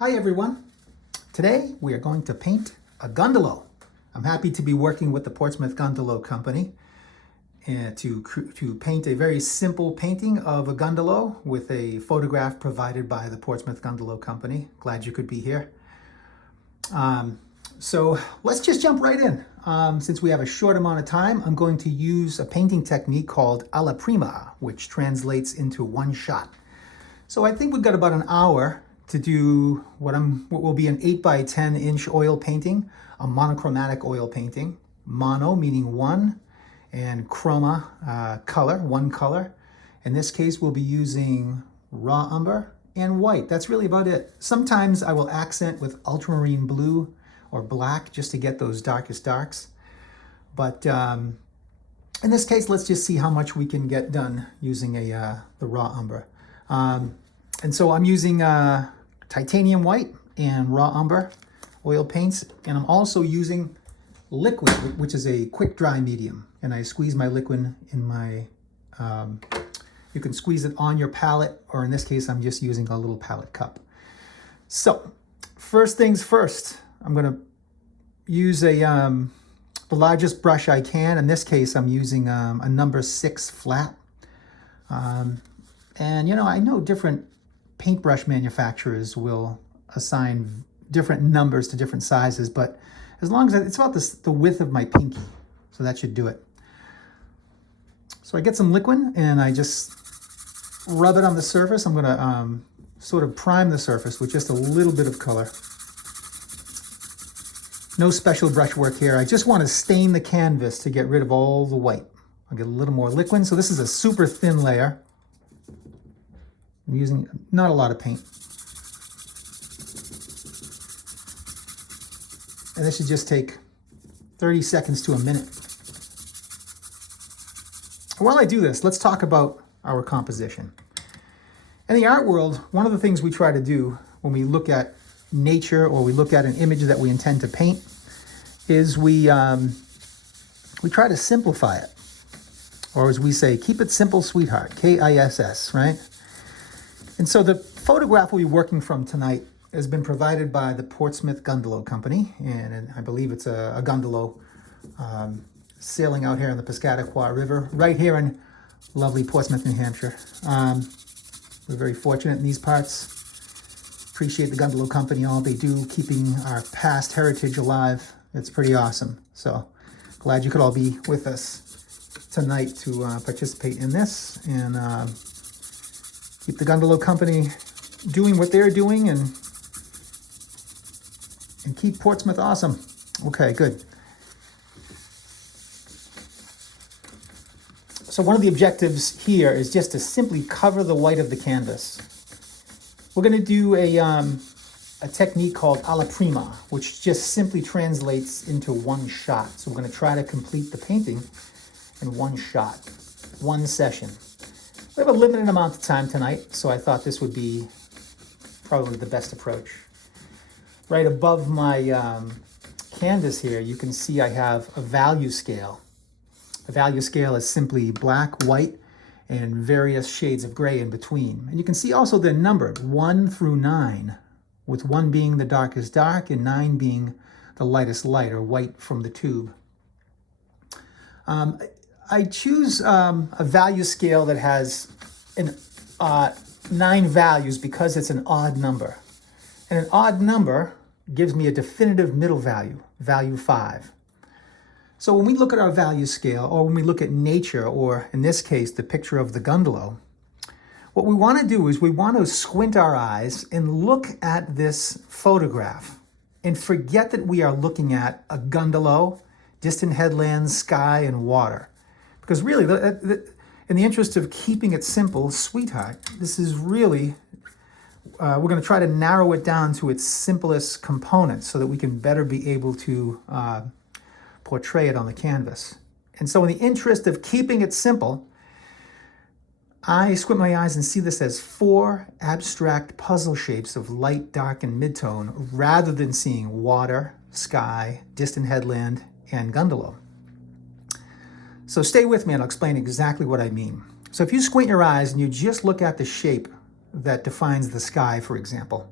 Hi everyone. Today we are going to paint a Gundalow. I'm happy to be working with the Portsmouth Gundalow company to paint a very simple painting of a Gundalow with a photograph provided by the Portsmouth Gundalow company. Glad you could be here. So let's just jump right in. Since we have a short amount of time, I'm going to use a painting technique called alla prima, which translates into one shot. So I think we've got about an hour to do what will be an 8 by 10 inch oil painting, a monochromatic oil painting. Mono meaning one, and chroma, color, one color. In this case, we'll be using raw umber and white. That's really about it. Sometimes I will accent with ultramarine blue or black just to get those darkest darks. But in this case, let's just see how much we can get done using the raw umber. And so I'm using titanium white and raw umber oil paints, and I'm also using liquid, which is a quick dry medium. And I squeeze my liquid in my, you can squeeze it on your palette, or in this case, I'm just using a little palette cup. So first things first, I'm gonna use the largest brush I can. In this case, I'm using a number 6 flat. And you know, I know different paintbrush manufacturers will assign different numbers to different sizes, but as long as it's about the width of my pinky, so that should do it. So I get some liquid and I just rub it on the surface. I'm gonna sort of prime the surface with just a little bit of color. No special brush work here. I just want to stain the canvas to get rid of all the white. I'll get a little more liquid. So this is a super thin layer. I'm using not a lot of paint. And this should just take 30 seconds to a minute. While I do this, let's talk about our composition. In the art world, one of the things we try to do when we look at nature or we look at an image that we intend to paint is we try to simplify it. Or as we say, keep it simple, sweetheart, KISS, right? And so the photograph we'll be working from tonight has been provided by the Portsmouth Gundalow company, and I believe it's a Gundalow sailing out here on the Piscataqua River, right here in lovely Portsmouth, New Hampshire. We're very fortunate in these parts. Appreciate the Gundalow company, all they do, keeping our past heritage alive. It's pretty awesome. So glad you could all be with us tonight to participate in this and keep the Gundalow company doing what they're doing and keep Portsmouth awesome. Okay, good. So one of the objectives here is just to simply cover the white of the canvas. We're going to do a technique called alla prima, which just simply translates into one shot. So we're going to try to complete the painting in one shot, one session. We have a limited amount of time tonight, so I thought this would be probably the best approach. Right above my canvas here, you can see I have a value scale. The value scale is simply black, white, and various shades of gray in between. And you can see also they're numbered 1 through 9, with 1 being the darkest dark and 9 being the lightest light, or white from the tube. I choose a value scale that has 9 values because it's an odd number. And an odd number gives me a definitive middle value, value 5. So when we look at our value scale, or when we look at nature, or in this case, the picture of the Gundalow, what we want to do is we want to squint our eyes and look at this photograph and forget that we are looking at a Gundalow, distant headlands, sky, and water. Because really, in the interest of keeping it simple, sweetheart, this is really, we're going to try to narrow it down to its simplest components so that we can better be able to portray it on the canvas. And so in the interest of keeping it simple, I squint my eyes and see this as 4 abstract puzzle shapes of light, dark, and midtone, rather than seeing water, sky, distant headland, and Gundalow. So stay with me and I'll explain exactly what I mean. So if you squint your eyes and you just look at the shape that defines the sky, for example,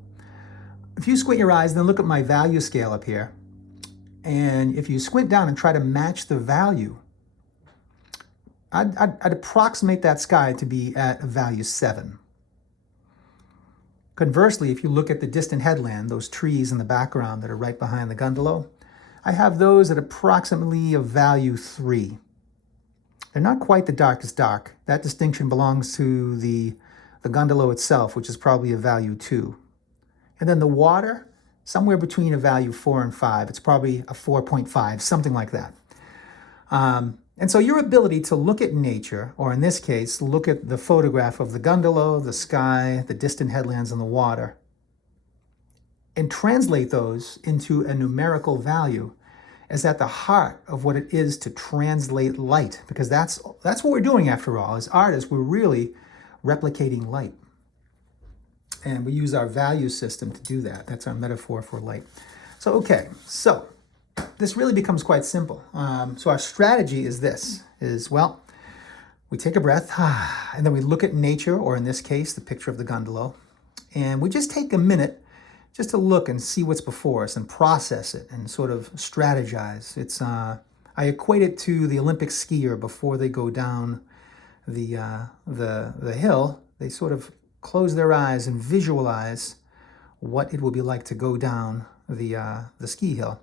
if you squint your eyes, then look at my value scale up here. And if you squint down and try to match the value, I'd approximate that sky to be at a value 7. Conversely, if you look at the distant headland, those trees in the background that are right behind the Gundalow, I have those at approximately a value 3. They're not quite the darkest dark. That distinction belongs to the Gundalow itself, which is probably a value 2. And then the water, somewhere between a value 4 and 5. It's probably a 4.5, something like that. And so your ability to look at nature, or in this case, look at the photograph of the Gundalow, the sky, the distant headlands, and the water, and translate those into a numerical value is at the heart of what it is to translate light, because that's what we're doing after all. As artists, we're really replicating light. And we use our value system to do that. That's our metaphor for light. So, okay, so this really becomes quite simple. So our strategy is this, well, we take a breath, and then we look at nature, or in this case, the picture of the Gundalow, and we just take a minute just to look and see what's before us and process it and sort of strategize. It's I equate it to the Olympic skier before they go down the hill. They sort of close their eyes and visualize what it will be like to go down the ski hill.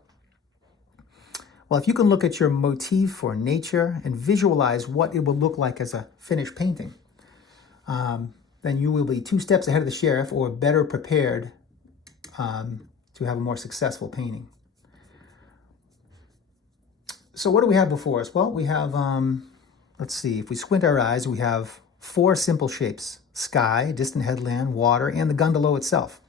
Well, if you can look at your motif or nature and visualize what it will look like as a finished painting, then you will be 2 steps ahead of the sheriff, or better prepared to have a more successful painting. So what do we have before us? Well, we have, let's see, if we squint our eyes, we have 4 simple shapes: sky, distant headland, water, and the Gundalow itself.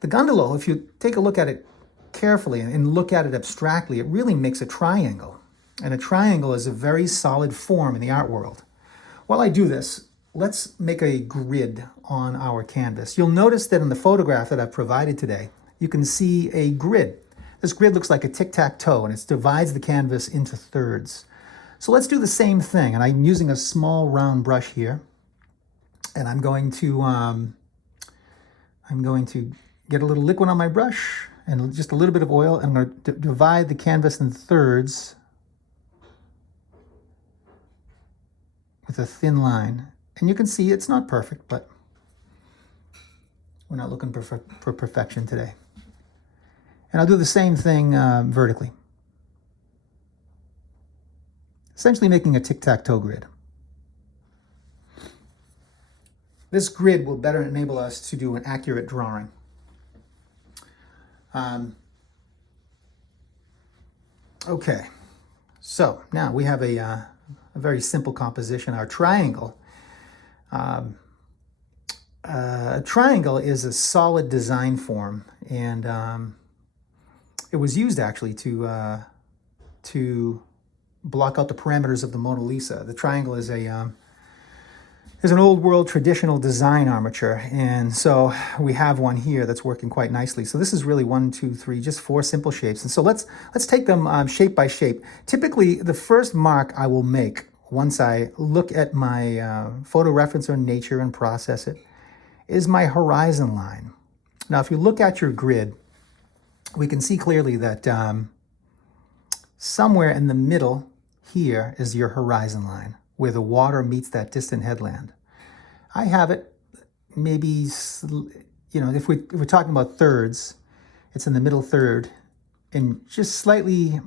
The Gundalow, if you take a look at it carefully and look at it abstractly, it really makes a triangle. And a triangle is a very solid form in the art world. While I do this, let's make a grid on our canvas. You'll notice that in the photograph that I've provided today, you can see a grid. This grid looks like a tic-tac-toe, and it divides the canvas into thirds. So let's do the same thing, and I'm using a small round brush here, and I'm going to get a little liquid on my brush and just a little bit of oil, and I'm going to divide the canvas in thirds with a thin line. And you can see it's not perfect, but we're not looking for perfection today. And I'll do the same thing vertically. Essentially making a tic-tac-toe grid. This grid will better enable us to do an accurate drawing. Okay, so now we have a very simple composition. Our triangle. A triangle is a solid design form, and it was used actually to block out the parameters of the Mona Lisa. The triangle is an old world traditional design armature, and so we have one here that's working quite nicely. So this is really 1, 2, 3, just 4 simple shapes. And so let's take them shape by shape. Typically, the first mark I will make once I look at my photo reference or nature and process it is my horizon line. Now, if you look at your grid, we can see clearly that somewhere in the middle here is your horizon line, where the water meets that distant headland. I have it maybe, if we're talking about thirds, it's in the middle third, and just slightly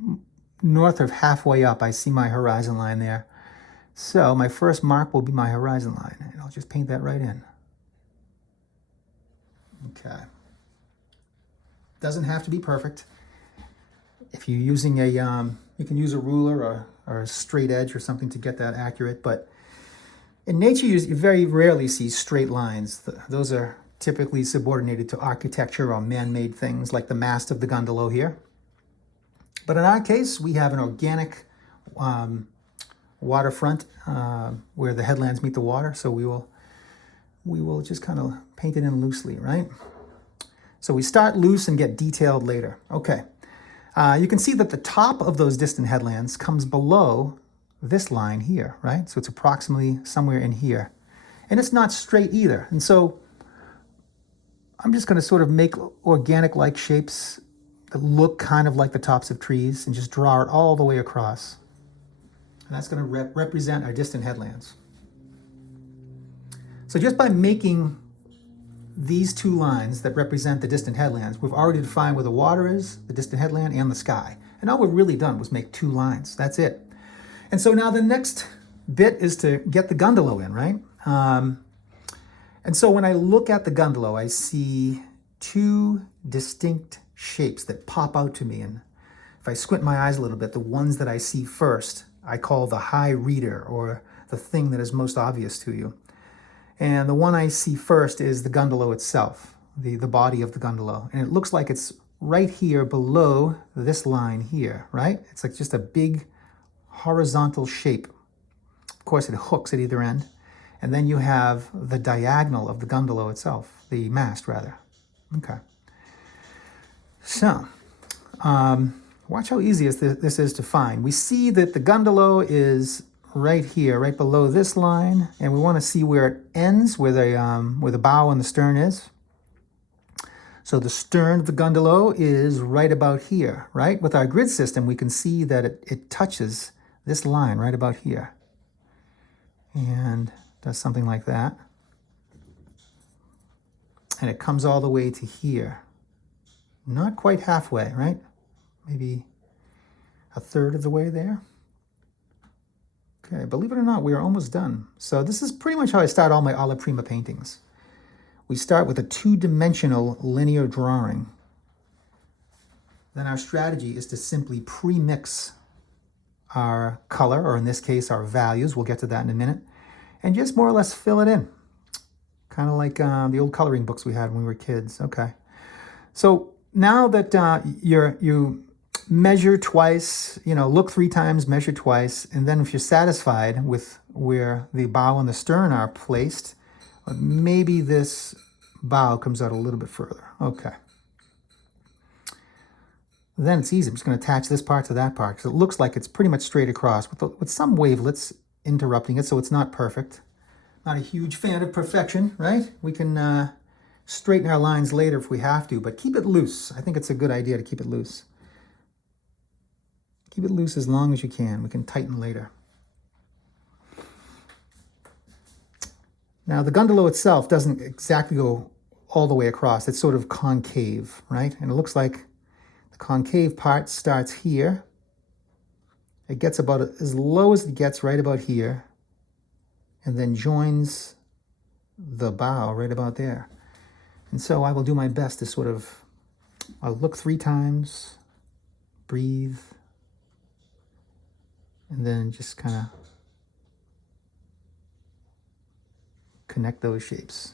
north of halfway up, I see my horizon line there. So my first mark will be my horizon line, and I'll just paint that right in. Okay. Doesn't have to be perfect. If you're using you can use a ruler or a straight edge or something to get that accurate, but in nature you very rarely see straight lines. Those are typically subordinated to architecture or man-made things like the mast of the Gundalow here. But in our case, we have an organic waterfront where the headlands meet the water, so we will just kind of paint it in loosely, right? So we start loose and get detailed later. Okay. You can see that the top of those distant headlands comes below this line here, right? So it's approximately somewhere in here. And it's not straight either. And so I'm just going to sort of make organic-like shapes that look kind of like the tops of trees and just draw it all the way across. And that's going to represent our distant headlands. So just by making these two lines that represent the distant headlands, we've already defined where the water is, the distant headland, and the sky. And all we've really done was make two lines. That's it. And so now the next bit is to get the Gundalow in, right? And so when I look at the Gundalow, I see two distinct shapes that pop out to me. And if I squint my eyes a little bit, the ones that I see first, I call the high reader, or the thing that is most obvious to you. And the one I see first is the Gundalow itself, the body of the Gundalow. And it looks like it's right here below this line here, right? It's like just a big horizontal shape. Of course, it hooks at either end. And then you have the diagonal of the Gundalow itself, the mast, rather. Okay. So, watch how easy this is to find. We see that the Gundalow is right here, right below this line, and we want to see where it ends, where the bow and the stern is. So the stern of the Gundalow is right about here, right? With our grid system, we can see that it touches this line right about here. And does something like that. And it comes all the way to here. Not quite halfway, right? Maybe a third of the way there. Okay, believe it or not, we are almost done. So this is pretty much how I start all my alla prima paintings. We start with a two-dimensional linear drawing. Then our strategy is to simply pre-mix our color, or in this case, our values. We'll get to that in a minute. And just more or less fill it in. Kind of like the old coloring books we had when we were kids. Okay. So now that you measure twice, look 3 times, measure twice, and then if you're satisfied with where the bow and the stern are placed, maybe this bow comes out a little bit further. Okay. Then it's easy. I'm just going to attach this part to that part because it looks like it's pretty much straight across with some wavelets interrupting it, so it's not perfect. Not a huge fan of perfection, right? We can straighten our lines later if we have to, but keep it loose. I think it's a good idea to keep it loose. Keep it loose as long as you can. We can tighten later. Now, the Gundalow itself doesn't exactly go all the way across. It's sort of concave, right? And it looks like the concave part starts here. It gets about as low as it gets right about here, and then joins the bow right about there. And so I will do my best to I'll look 3 times, breathe, and then just kind of connect those shapes.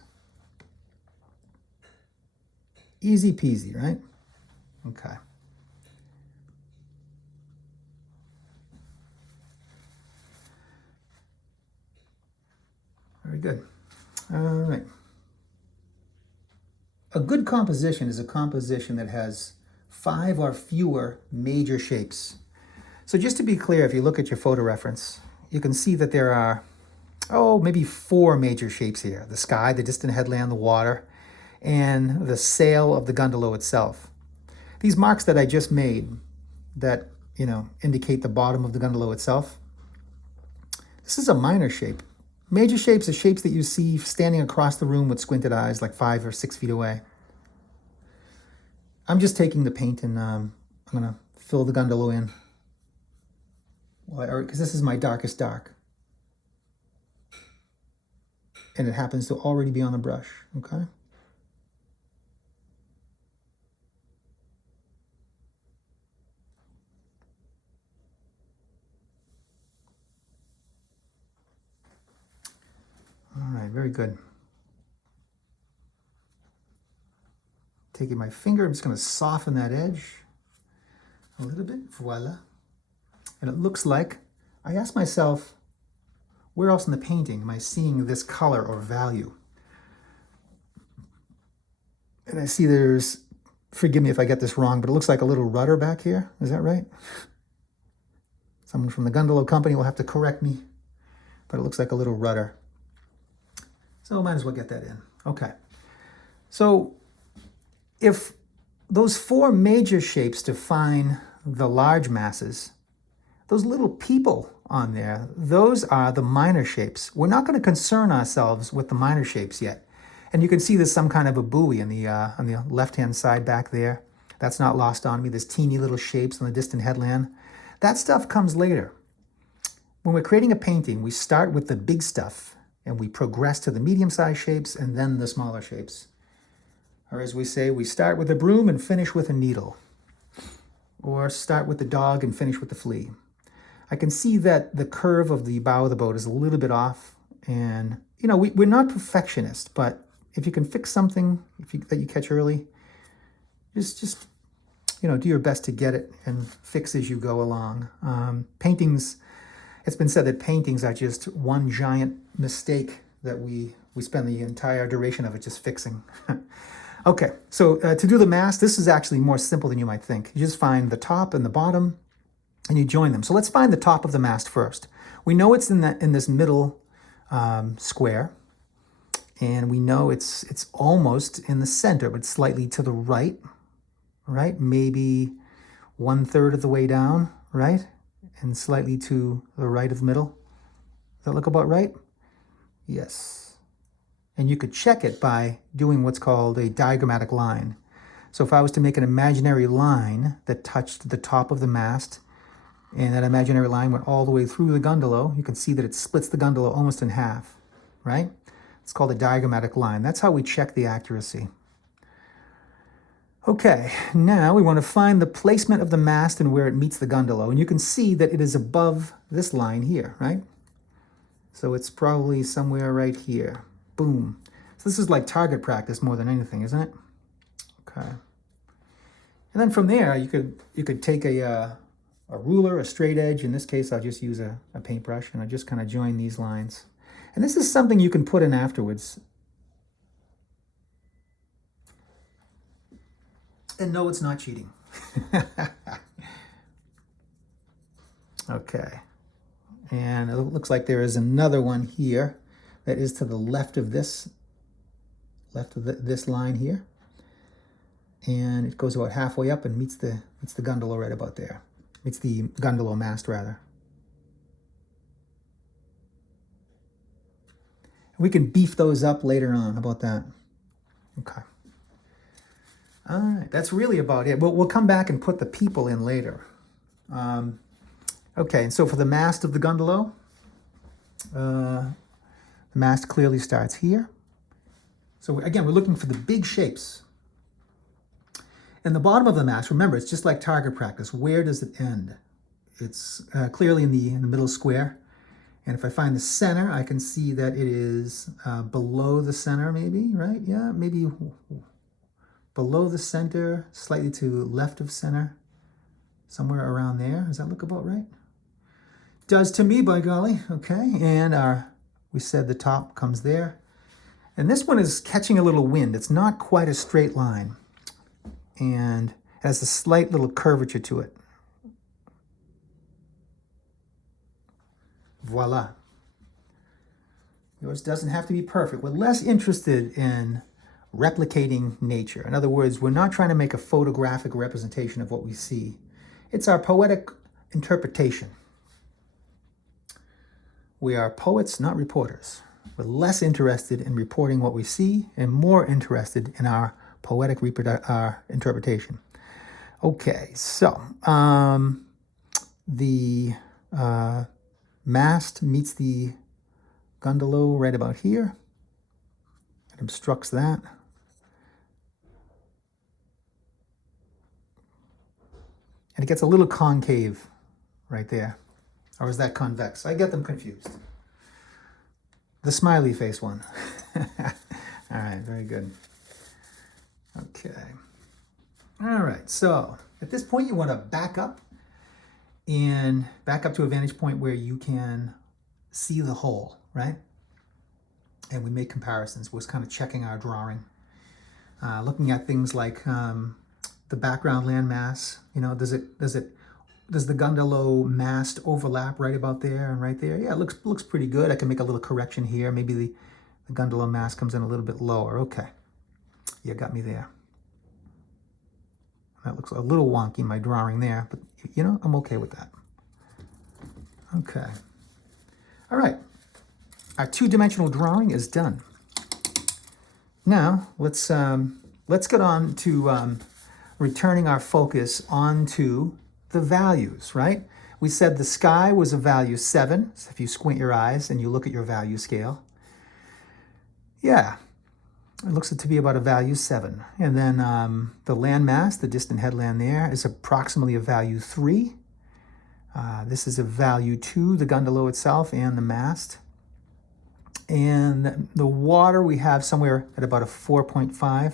Easy peasy, right? Okay. Very good. All right. A good composition is a composition that has 5 or fewer major shapes. So just to be clear, if you look at your photo reference, you can see that there are, maybe 4 major shapes here. The sky, the distant headland, the water, and the sail of the Gundalow itself. These marks that I just made that, indicate the bottom of the Gundalow itself, this is a minor shape. Major shapes are shapes that you see standing across the room with squinted eyes, like 5 or 6 feet away. I'm just taking the paint and I'm going to fill the Gundalow in. Because this is my darkest dark. And it happens to already be on the brush, okay? All right, very good. Taking my finger, I'm just going to soften that edge a little bit. Voila. And it looks like, I asked myself, where else in the painting am I seeing this color or value? And I see there's, forgive me if I get this wrong, but it looks like a little rudder back here. Is that right? Someone from the Gundalow company will have to correct me, but it looks like a little rudder. So might as well get that in. Okay. So if those four major shapes define the large masses, those little people on there, those are the minor shapes. We're not going to concern ourselves with the minor shapes yet. And you can see there's some kind of a buoy on the left-hand side back there. That's not lost on me. There's teeny little shapes on the distant headland. That stuff comes later. When we're creating a painting, we start with the big stuff and we progress to the medium-sized shapes and then the smaller shapes. Or as we say, we start with a broom and finish with a needle. Or start with the dog and finish with the flea. I can see that the curve of the bow of the boat is a little bit off. And, you know, we're not perfectionists, but if you can fix something that you catch early, just you know, do your best to get it and fix as you go along. Paintings, it's been said that paintings are just one giant mistake that we spend the entire duration of it just fixing. Okay, so to do the mast, this is actually more simple than you might think. You just find the top and the bottom, and you join them. So let's find the top of the mast first. We know it's in this middle square, and we know it's almost in the center, but slightly to the right, right? Maybe 1/3 of the way down, right? And slightly to the right of the middle. Does that look about right? Yes. And you could check it by doing what's called a diagrammatic line. So if I was to make an imaginary line that touched the top of the mast, and that imaginary line went all the way through the Gundalow, you can see that it splits the Gundalow almost in half, right? It's called a diagrammatic line. That's how we check the accuracy. Okay, now we want to find the placement of the mast and where it meets the Gundalow. And you can see that it is above this line here, right? So it's probably somewhere right here. Boom. So this is like target practice more than anything, isn't it? Okay. And then from there, you could take a ruler, a straight edge. In this case, I'll just use a paintbrush, and I'll just kind of join these lines. And this is something you can put in afterwards. And no, it's not cheating. Okay. And it looks like there is another one here that is to the left of this line here. And it goes about halfway up and meets the Gundalow right about there. Meets the Gundalow mast, rather. We can beef those up later on. How about that? Okay. All right, that's really about it. We'll come back and put the people in later. Okay, and so for the mast of the Gundalow, the mast clearly starts here. So again, we're looking for the big shapes. And the bottom of the mast, remember, it's just like target practice. Where does it end? It's clearly in the middle square. And if I find the center, I can see that it is below the center, maybe, right? Yeah, maybe below the center, slightly to left of center, somewhere around there. Does that look about right? Does to me, by golly. Okay, and we said the top comes there. And this one is catching a little wind. It's not quite a straight line. And it has a slight little curvature to it. Voila. Yours doesn't have to be perfect. We're less interested in replicating nature. In other words, we're not trying to make a photographic representation of what we see. It's our poetic interpretation. We are poets, not reporters. We're less interested in reporting what we see and more interested in our poetic interpretation. Okay, so the mast meets the Gundalow right about here. It obstructs that. And it gets a little concave right there. Or is that convex? I get them confused. The smiley face one. All right, very good. Okay. All right, so at this point you want to back up to a vantage point where you can see the whole, right? And we make comparisons. We're kind of checking our drawing, looking at things like the background landmass. You know, does the Gundalow mast overlap right about there and right there? Yeah, it looks pretty good. I can make a little correction here. Maybe the Gundalow mast comes in a little bit lower. Okay, you got me there. That looks a little wonky, my drawing there, but you know, I'm okay with that. Okay. All right. Our two-dimensional drawing is done. Now, let's get on to returning our focus onto the values, right? We said the sky was a value 7. So if you squint your eyes and you look at your value scale, yeah, it looks to be about a value 7. And then the landmass, the distant headland there, is approximately a value 3. This is a value 2, the Gundalow itself and the mast. And the water we have somewhere at about a 4.5.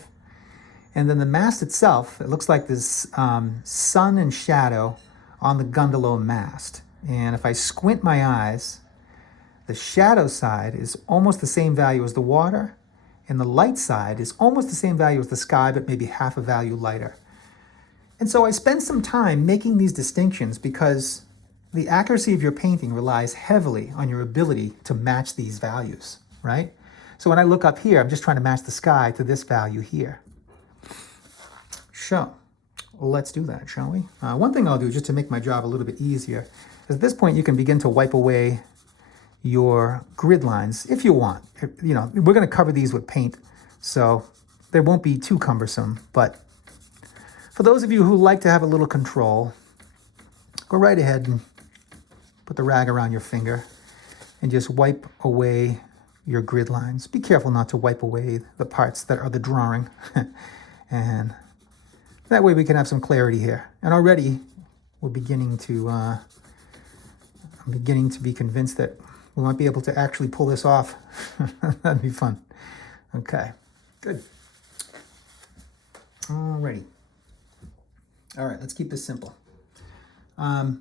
And then the mast itself, it looks like this sun and shadow on the Gundalow mast. And if I squint my eyes, the shadow side is almost the same value as the water, and the light side is almost the same value as the sky, but maybe half a value lighter. And so I spend some time making these distinctions because the accuracy of your painting relies heavily on your ability to match these values, right? So when I look up here, I'm just trying to match the sky to this value here. So let's do that, shall we? One thing I'll do just to make my job a little bit easier is at this point you can begin to wipe away your grid lines if you want. You know, we're going to cover these with paint, so they won't be too cumbersome. But for those of you who like to have a little control, go right ahead and put the rag around your finger and just wipe away your grid lines. Be careful not to wipe away the parts that are the drawing. And that way we can have some clarity here. And already we're beginning to, I'm beginning to be convinced that we might be able to actually pull this off. That'd be fun. Okay, good. Alrighty. All right, let's keep this simple. There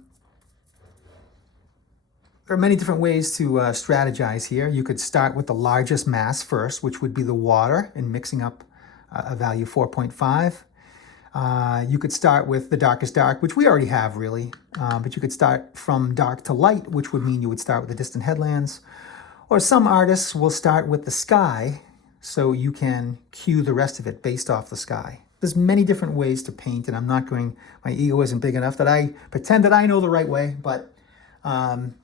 are many different ways to strategize here. You could start with the largest mass first, which would be the water, and mixing up a value 4.5. You could start with the darkest dark, which we already have really, but you could start from dark to light, which would mean you would start with the distant headlands. Or some artists will start with the sky, so you can cue the rest of it based off the sky. There's many different ways to paint, and I'm not going, my ego isn't big enough that I pretend that I know the right way, but I'm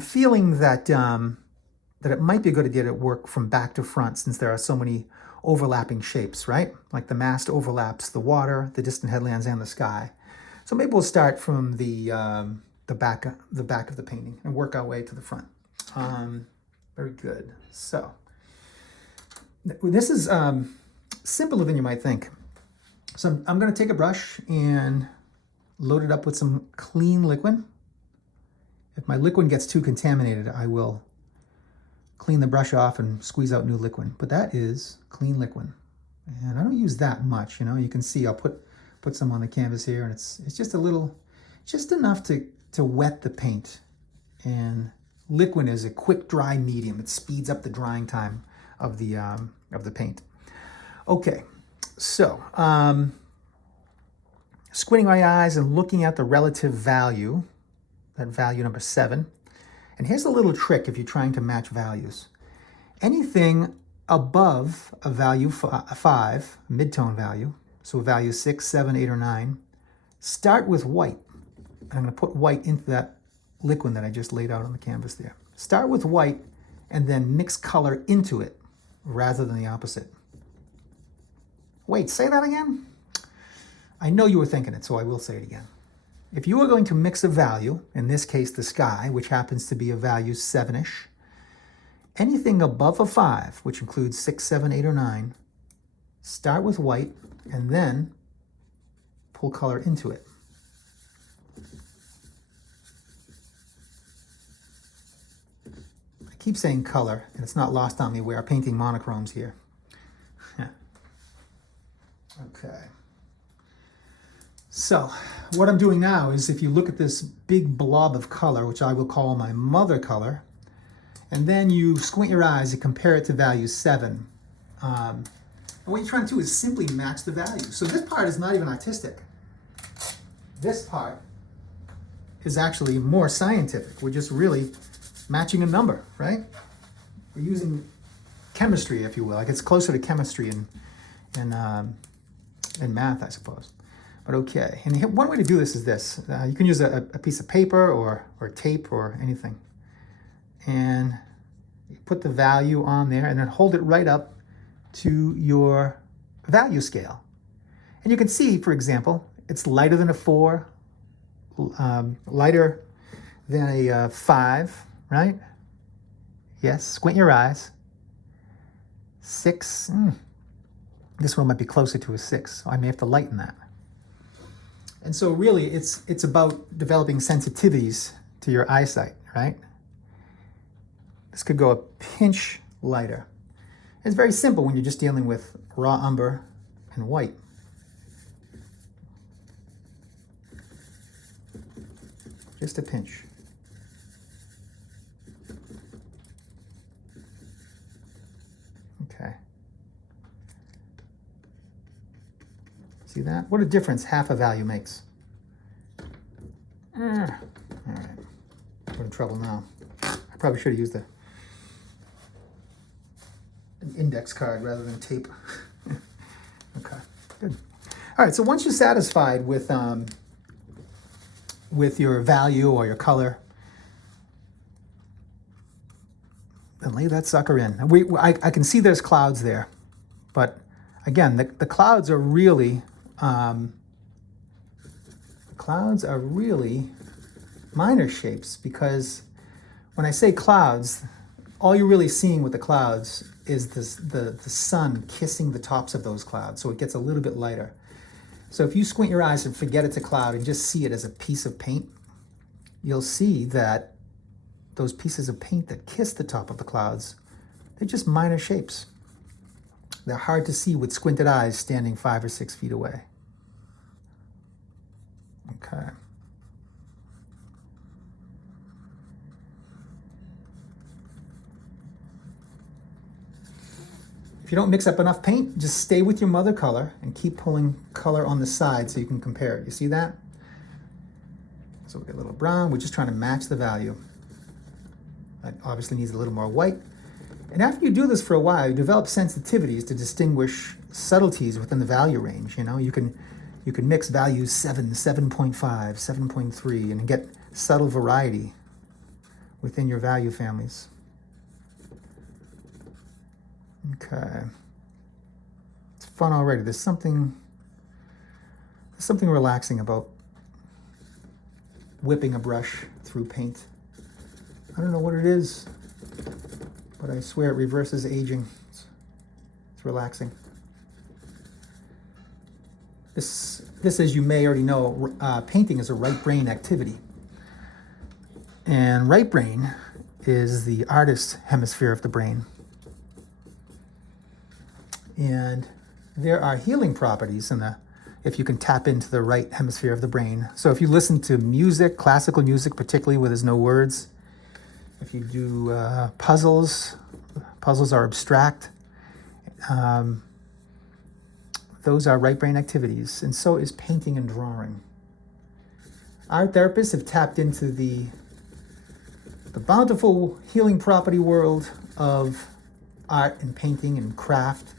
feeling that, that it might be a good idea to work from back to front since there are so many overlapping shapes, right? Like the mast overlaps the water, the distant headlands, and the sky. So maybe we'll start from the back of the painting and work our way to the front. Very good. So this is simpler than you might think. So I'm going to take a brush and load it up with some clean liquid. If my liquid gets too contaminated, I will clean the brush off and squeeze out new liquid. But that is clean liquid. And I don't use that much, you know. You can see I'll put some on the canvas here, and it's just a little, just enough to wet the paint. And liquid is a quick dry medium. It speeds up the drying time of the paint. Okay, so squinting my eyes and looking at the relative value, that value number 7. And here's a little trick if you're trying to match values. Anything above a value 5, mid-tone value, so value 6, 7, 8, or 9, start with white. And I'm going to put white into that liquid that I just laid out on the canvas there. Start with white and then mix color into it rather than the opposite. Wait, say that again? I know you were thinking it, so I will say it again. If you are going to mix a value, in this case the sky, which happens to be a value 7-ish, anything above a 5, which includes 6, 7, 8, or 9, start with white and then pull color into it. I keep saying color, and it's not lost on me. We are painting monochromes here. Okay. So what I'm doing now is, if you look at this big blob of color, which I will call my mother color, and then you squint your eyes and compare it to value 7. And what you're trying to do is simply match the value. So this part is not even artistic. This part is actually more scientific. We're just really matching a number, right? We're using chemistry, if you will. Like, it's closer to chemistry in math, I suppose. But okay, and one way to do this is this. You can use a piece of paper or tape or anything. And you put the value on there and then hold it right up to your value scale. And you can see, for example, it's lighter than a 4, lighter than a 5, right? Yes, squint your eyes. 6, this one might be closer to a 6, so I may have to lighten that. And so really, it's about developing sensitivities to your eyesight, right? This could go a pinch lighter. It's very simple when you're just dealing with raw umber and white. Just a pinch. Okay. See that? What a difference half a value makes. All right. We're in trouble now. I probably should have used an index card rather than tape. Okay, good. All right, so once you're satisfied with your value or your color, then lay that sucker in. I can see there's clouds there, but again, the clouds are really minor shapes, because when I say clouds, all you're really seeing with the clouds is the sun kissing the tops of those clouds, so it gets a little bit lighter. So if you squint your eyes and forget it's a cloud and just see it as a piece of paint, you'll see that those pieces of paint that kiss the top of the clouds, they're just minor shapes. They're hard to see with squinted eyes standing 5 or 6 feet away. Okay. If you don't mix up enough paint, just stay with your mother color and keep pulling color on the side so you can compare it. You see that? So we get a little brown. We're just trying to match the value. That obviously needs a little more white. And after you do this for a while, you develop sensitivities to distinguish subtleties within the value range. You know, you can mix values 7, 7.5, 7.3, and get subtle variety within your value families. Okay. It's fun already. There's something relaxing about whipping a brush through paint. I don't know what it is, but I swear it reverses aging. It's relaxing. This, as you may already know, painting is a right brain activity. And right brain is the artist's hemisphere of the brain. And there are healing properties if you can tap into the right hemisphere of the brain. So if you listen to music, classical music particularly, where there's no words, if you do puzzles are abstract, those are right brain activities, and so is painting and drawing. Art therapists have tapped into the bountiful healing property world of art and painting and craft.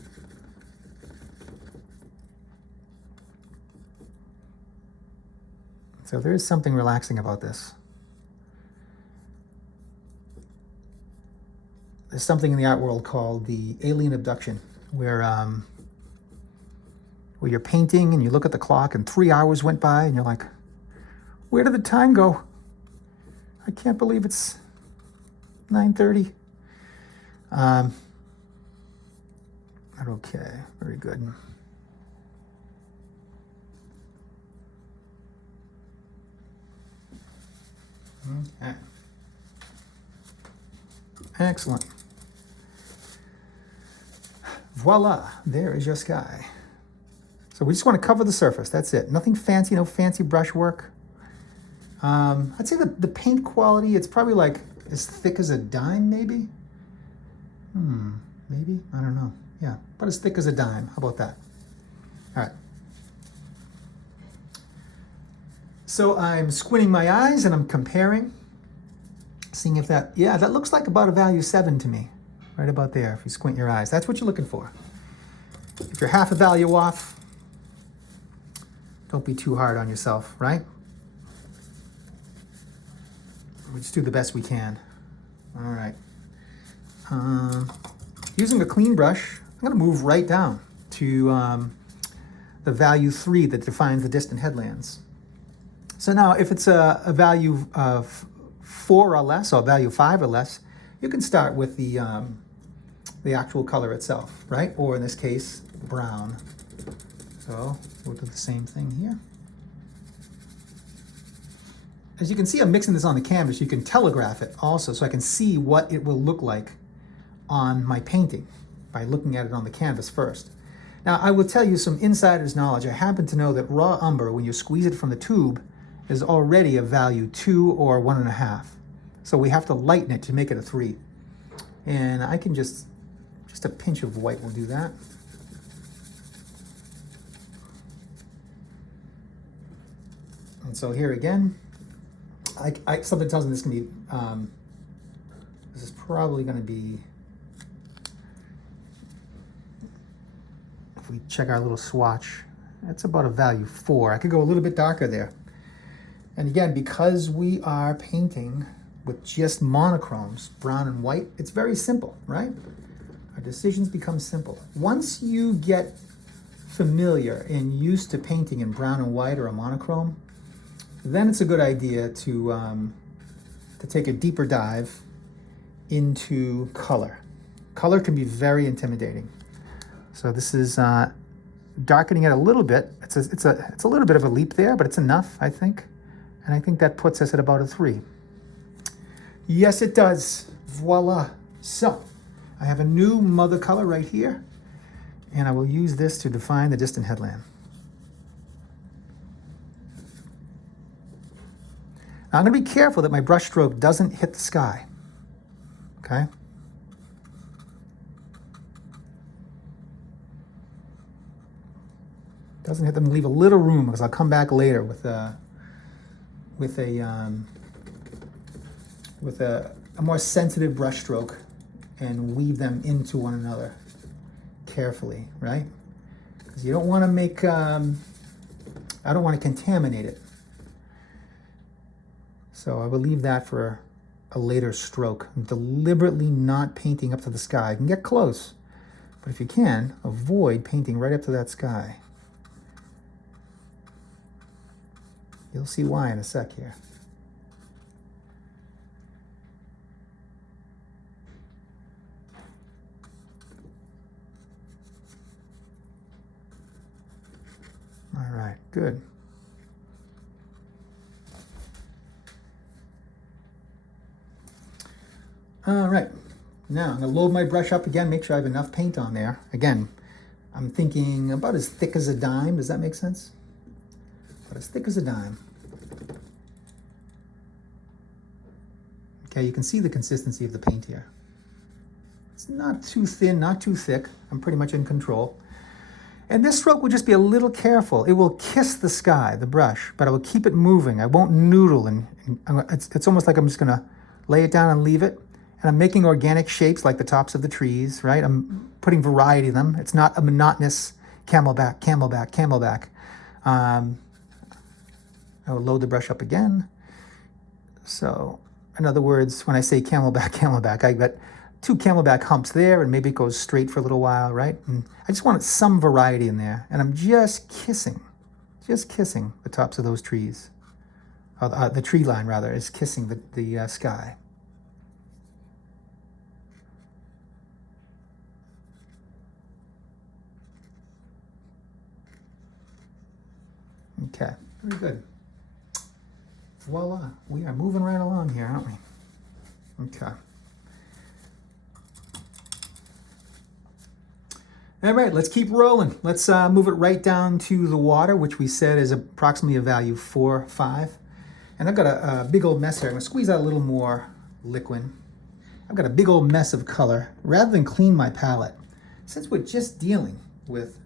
So there is something relaxing about this. There's something in the art world called the alien abduction, where you're painting and you look at the clock and 3 hours went by and you're like, where did the time go? I can't believe it's 9:30. Okay, very good. Okay. Excellent. Voila, there is your sky. So we just want to cover the surface, that's it. Nothing fancy, no fancy brush work. I'd say the paint quality, it's probably like as thick as a dime, maybe? Maybe? I don't know. Yeah, about as thick as a dime. How about that? All right. So I'm squinting my eyes and I'm comparing, seeing if that looks like about a value 7 to me. Right about there, if you squint your eyes. That's what you're looking for. If you're half a value off, Don't be too hard on yourself, right? We just do the best we can. All right. Using a clean brush, I'm going to move right down to the value 3 that defines the distant headlands. So now if it's a value of 4 or less, or value 5 or less, you can start with the actual color itself, right? Or in this case, brown. So we'll do the same thing here. As you can see, I'm mixing this on the canvas. You can telegraph it also, so I can see what it will look like on my painting by looking at it on the canvas first. Now, I will tell you some insider's knowledge. I happen to know that raw umber, when you squeeze it from the tube, is already a value 2 or 1.5. So we have to lighten it to make it a 3. And I can just a pinch of white will do that. And so here again, something tells me this can be, this is probably going to be, if we check our little swatch, that's about a value 4. I could go a little bit darker there. And again, because we are painting with just monochromes, brown and white, it's very simple, right? Our decisions become simple. Once you get familiar and used to painting in brown and white or a monochrome, then it's a good idea to take a deeper dive into color. Color can be very intimidating. So this is darkening it a little bit. It's a little bit of a leap there, but it's enough, I think. And I think that puts us at about a 3. Yes, it does. Voila. So I have a new mother color right here, and I will use this to define the distant headland. Now I'm going to be careful that my brush stroke doesn't hit the sky. Okay? Doesn't hit them. Leave a little room, because I'll come back later with a more sensitive brush stroke and weave them into one another carefully, right? Because you don't want to make, I don't want to contaminate it. So I will leave that for a later stroke. I'm deliberately not painting up to the sky. You can get close, but if you can, avoid painting right up to that sky. You'll see why in a sec here. All right, good. All right, now I'm gonna load my brush up again, make sure I have enough paint on there. Again, I'm thinking about as thick as a dime. Does that make sense? About as thick as a dime. Okay, you can see the consistency of the paint here. It's not too thin, not too thick. I'm pretty much in control. And this stroke will just be a little careful. It will kiss the sky, the brush, but I will keep it moving. I won't noodle, and it's almost like I'm just gonna lay it down and leave it. And I'm making organic shapes like the tops of the trees, right? I'm putting variety in them. It's not a monotonous camelback, camelback, camelback. I will load the brush up again. So, in other words, when I say camelback, camelback, I got 2 camelback humps there, and maybe it goes straight for a little while, right? And I just wanted some variety in there, and I'm just kissing the tops of those trees. The tree line, rather, is kissing the sky. Okay, very good. Voila, we are moving right along here, aren't we? Okay. All right, let's keep rolling. Let's move it right down to the water, which we said is approximately a value 4, 5. And I've got a big old mess here. I'm gonna squeeze out a little more liquid. I've got a big old mess of color. Rather than clean my palette, since we're just dealing with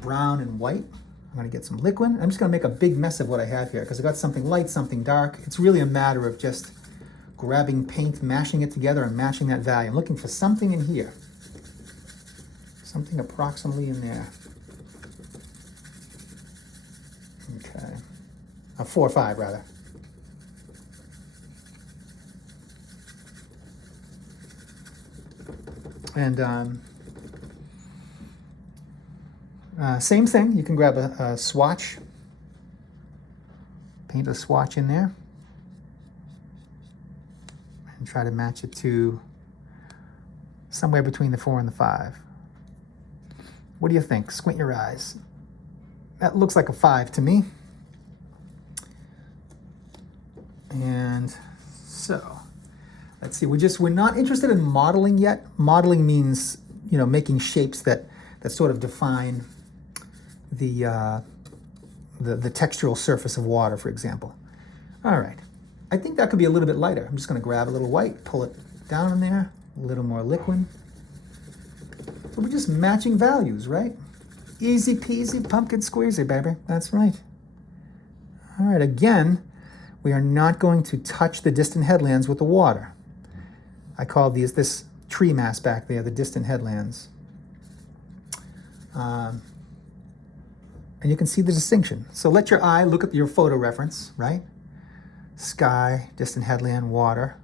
brown and white, I'm gonna get some liquid. I'm just gonna make a big mess of what I have here, because I've got something light, something dark. It's really a matter of just grabbing paint, mashing it together, and matching that value. I'm looking for something in here. Something approximately in there. 4 or 5 rather. And same thing, you can grab a swatch, paint a swatch in there, and try to match it to somewhere between the 4 and the 5. What do you think? Squint your eyes. That looks like a 5 to me. And so, let's see, we're not interested in modeling yet. Modeling means, you know, making shapes that sort of define the textural surface of water, for example. All right, I think that could be a little bit lighter. I'm just gonna grab a little white, pull it down in there, a little more liquid. So we're just matching values, right? Easy peasy, pumpkin squeezy, baby. That's right. All right, again, we are not going to touch the distant headlands with the water. I call this tree mass back there, the distant headlands. And you can see the distinction. So let your eye look at your photo reference, right? Sky, distant headland, water.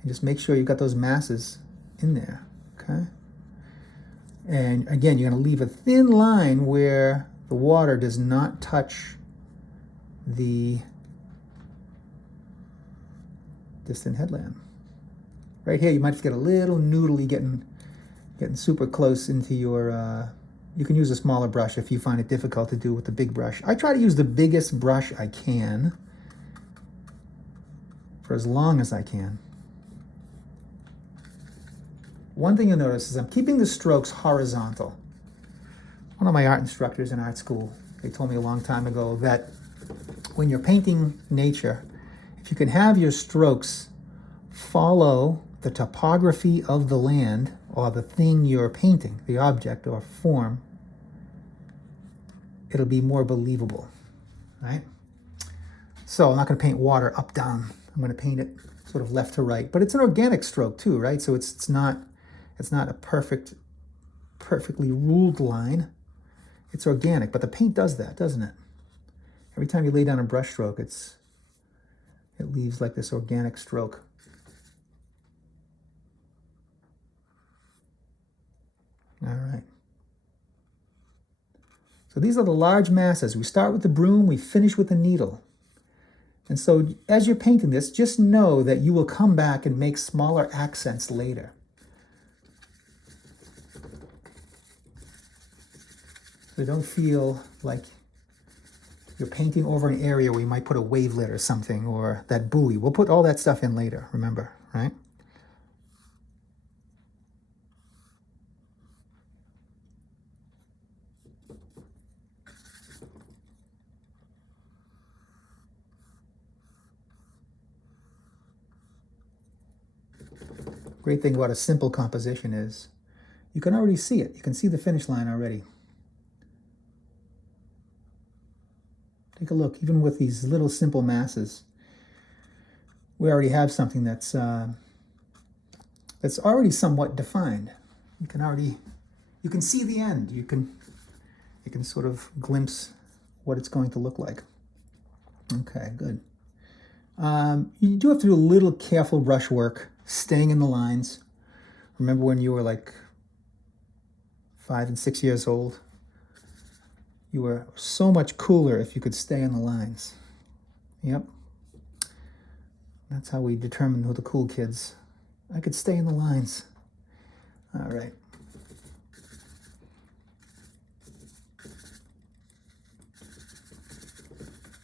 And just make sure you've got those masses in there, okay? And again, you're going to leave a thin line where the water does not touch the distant headland. Right here, you might get a little noodly getting super close into your, you can use a smaller brush if you find it difficult to do with the big brush. I try to use the biggest brush I can for as long as I can. One thing you'll notice is I'm keeping the strokes horizontal. One of my art instructors in art school, they told me a long time ago that when you're painting nature, if you can have your strokes follow the topography of the land or the thing you're painting, the object or form, it'll be more believable, right? So I'm not going to paint water up, down. I'm going to paint it sort of left to right, but it's an organic stroke too, right? So it's not a perfectly ruled line. It's organic, but the paint does that, doesn't it? Every time you lay down a brush stroke, it leaves like this organic stroke. All right. So these are the large masses. We start with the broom, we finish with the needle. And so as you're painting this, just know that you will come back and make smaller accents later. So don't feel like you're painting over an area where you might put a wavelet or something, or that buoy. We'll put all that stuff in later, remember, right? Great thing about a simple composition is you can already see it. You can see the finish line already. Take a look, even with these little simple masses, we already have something that's already somewhat defined. You can see the end. You can sort of glimpse what it's going to look like. Okay, good. You do have to do a little careful brush work, staying in the lines. Remember when you were like 5 and 6 years old? You were so much cooler if you could stay in the lines. Yep. That's how we determined who the cool kids. I could stay in the lines. All right.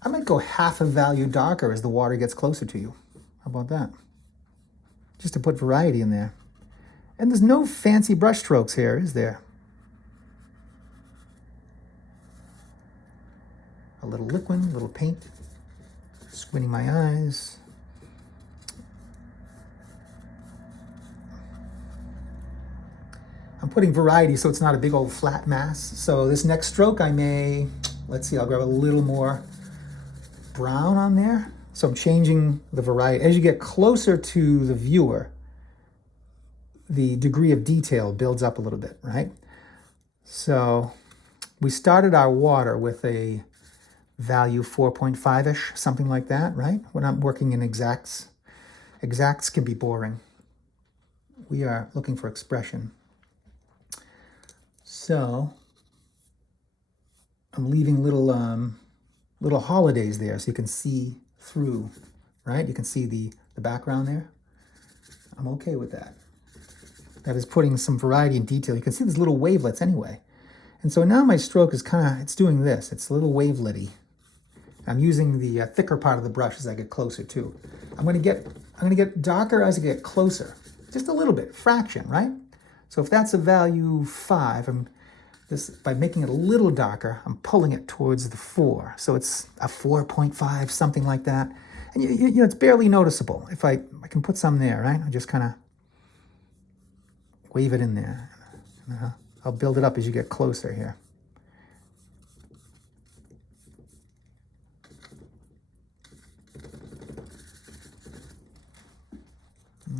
I might go half a value darker as the water gets closer to you. How about that? Just to put variety in there. And there's no fancy brush strokes here, is there? A little liquid, a little paint. Squinting my eyes. I'm putting variety so it's not a big old flat mass. So this next stroke I may, let's see, I'll grab a little more brown on there. So I'm changing the variety. As you get closer to the viewer, the degree of detail builds up a little bit, right? So we started our water with a value 4.5-ish, something like that, right? We're not working in exacts. Exacts can be boring. We are looking for expression. So I'm leaving little holidays there so you can see through, right? You can see the background there. I'm okay with that. That is putting some variety and detail. You can see these little wavelets anyway. And so now my stroke is it's doing this. It's a little wavelet-y. I'm using the thicker part of the brush as I get closer too. I'm gonna get darker as I get closer. Just a little bit, fraction, right? So if that's a value 5, by making it a little darker, I'm pulling it towards the 4. So it's a 4.5, something like that. And you know, it's barely noticeable. If I can put some there, right? I just kind of wave it in there. I'll build it up as you get closer here.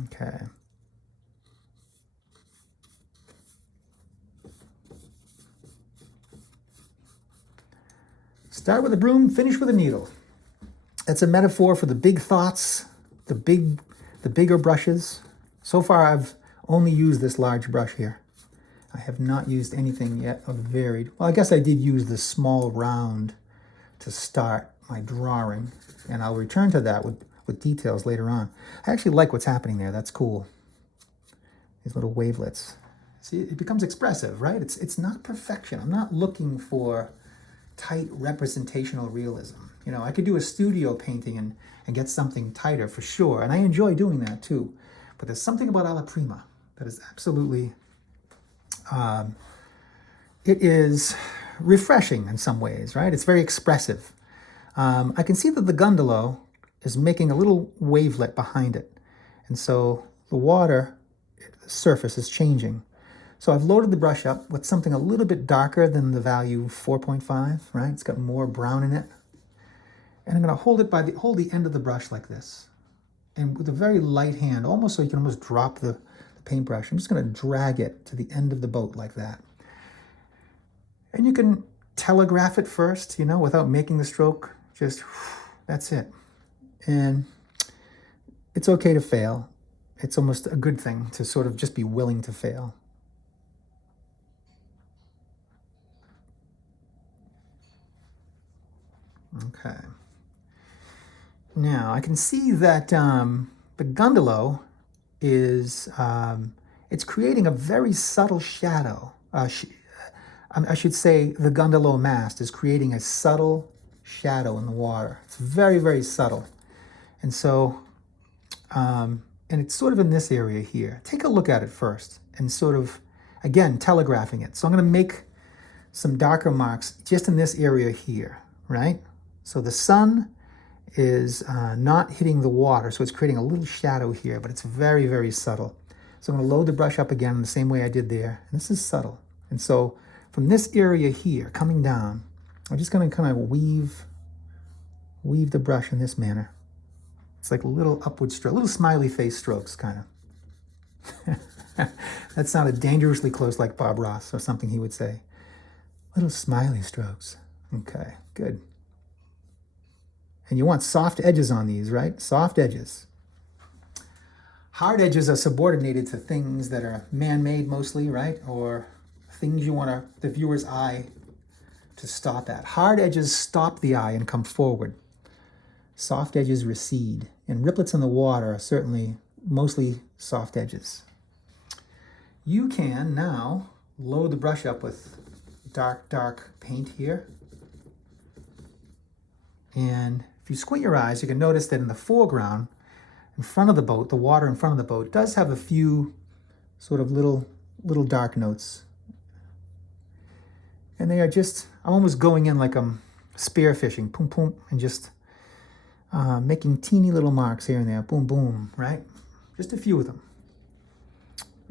Okay. Start with a broom, finish with a needle. That's a metaphor for the big thoughts, the bigger brushes. So far, I've only used this large brush here. I have not used anything yet of varied. Well, I guess I did use the small round to start my drawing, and I'll return to that with details later on. I actually like what's happening there. That's cool. These little wavelets. See, it becomes expressive, right? It's not perfection. I'm not looking for tight representational realism. You know, I could do a studio painting and get something tighter for sure, and I enjoy doing that too. But there's something about alla prima that is absolutely, it is refreshing in some ways, right? It's very expressive. I can see that the Gundalow is making a little wavelet behind it. And so the water surface is changing. So I've loaded the brush up with something a little bit darker than the value 4.5, right? It's got more brown in it. And I'm going to hold it hold the end of the brush like this. And with a very light hand, almost so you can almost drop the paintbrush, I'm just going to drag it to the end of the boat like that. And you can telegraph it first, you know, without making the stroke. Just, that's it. And it's okay to fail. It's almost a good thing to sort of just be willing to fail. Okay. Now I can see that the Gundalow is, it's creating a very subtle shadow. I should say the Gundalow mast is creating a subtle shadow in the water. It's very, very subtle. And so, and it's sort of in this area here. Take a look at it first and sort of, again, telegraphing it. So I'm going to make some darker marks just in this area here, right? So the sun is not hitting the water, so it's creating a little shadow here, but it's very, very subtle. So I'm going to load the brush up again in the same way I did there. And this is subtle. And so from this area here, coming down, I'm just going to kind of weave the brush in this manner. It's like a little upward stroke, little smiley face strokes, kind of. That sounded dangerously close like Bob Ross or something he would say. Little smiley strokes. Okay, good. And you want soft edges on these, right? Soft edges. Hard edges are subordinated to things that are man-made mostly, right? Or things you want the viewer's eye to stop at. Hard edges stop the eye and come forward. Soft edges recede. And riplets in the water are certainly mostly soft edges. You can now load the brush up with dark paint here. And if you squint your eyes, you can notice that in the foreground, in front of the boat, the water in front of the boat does have a few sort of little dark notes. And they are just, I'm almost going in like I'm spearfishing, boom, boom, and just making teeny little marks here and there, boom, boom, right? Just a few of them.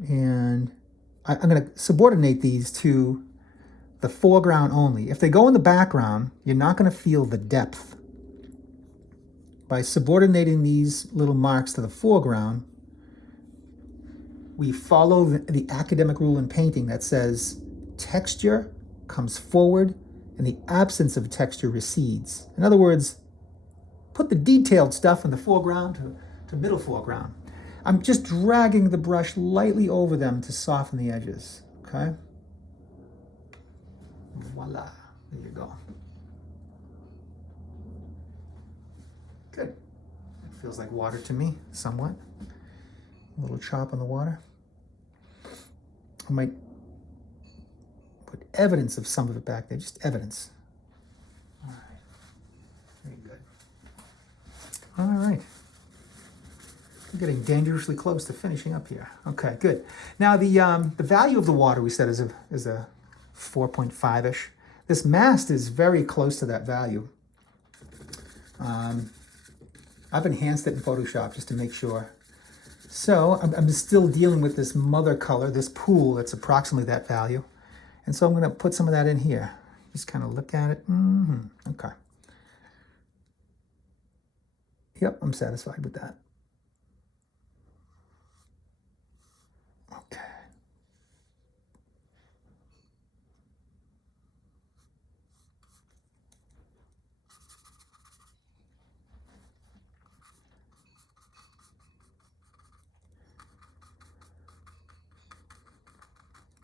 And I'm going to subordinate these to the foreground only. If they go in the background, you're not going to feel the depth. By subordinating these little marks to the foreground, we follow the academic rule in painting that says texture comes forward and the absence of texture recedes. In other words, put the detailed stuff in the foreground to middle foreground. I'm just dragging the brush lightly over them to soften the edges, okay? Voila, there you go. Good. It feels like water to me, somewhat. A little chop on the water. I might put evidence of some of it back there, just evidence. All right, very good. All right. We're getting dangerously close to finishing up here. Okay, good. Now the value of the water we said is a 4.5-ish. This mast is very close to that value. I've enhanced it in Photoshop just to make sure. So I'm still dealing with this mother color, this pool that's approximately that value. And so I'm going to put some of that in here. Just kind of look at it. Okay. Yep, I'm satisfied with that. Okay.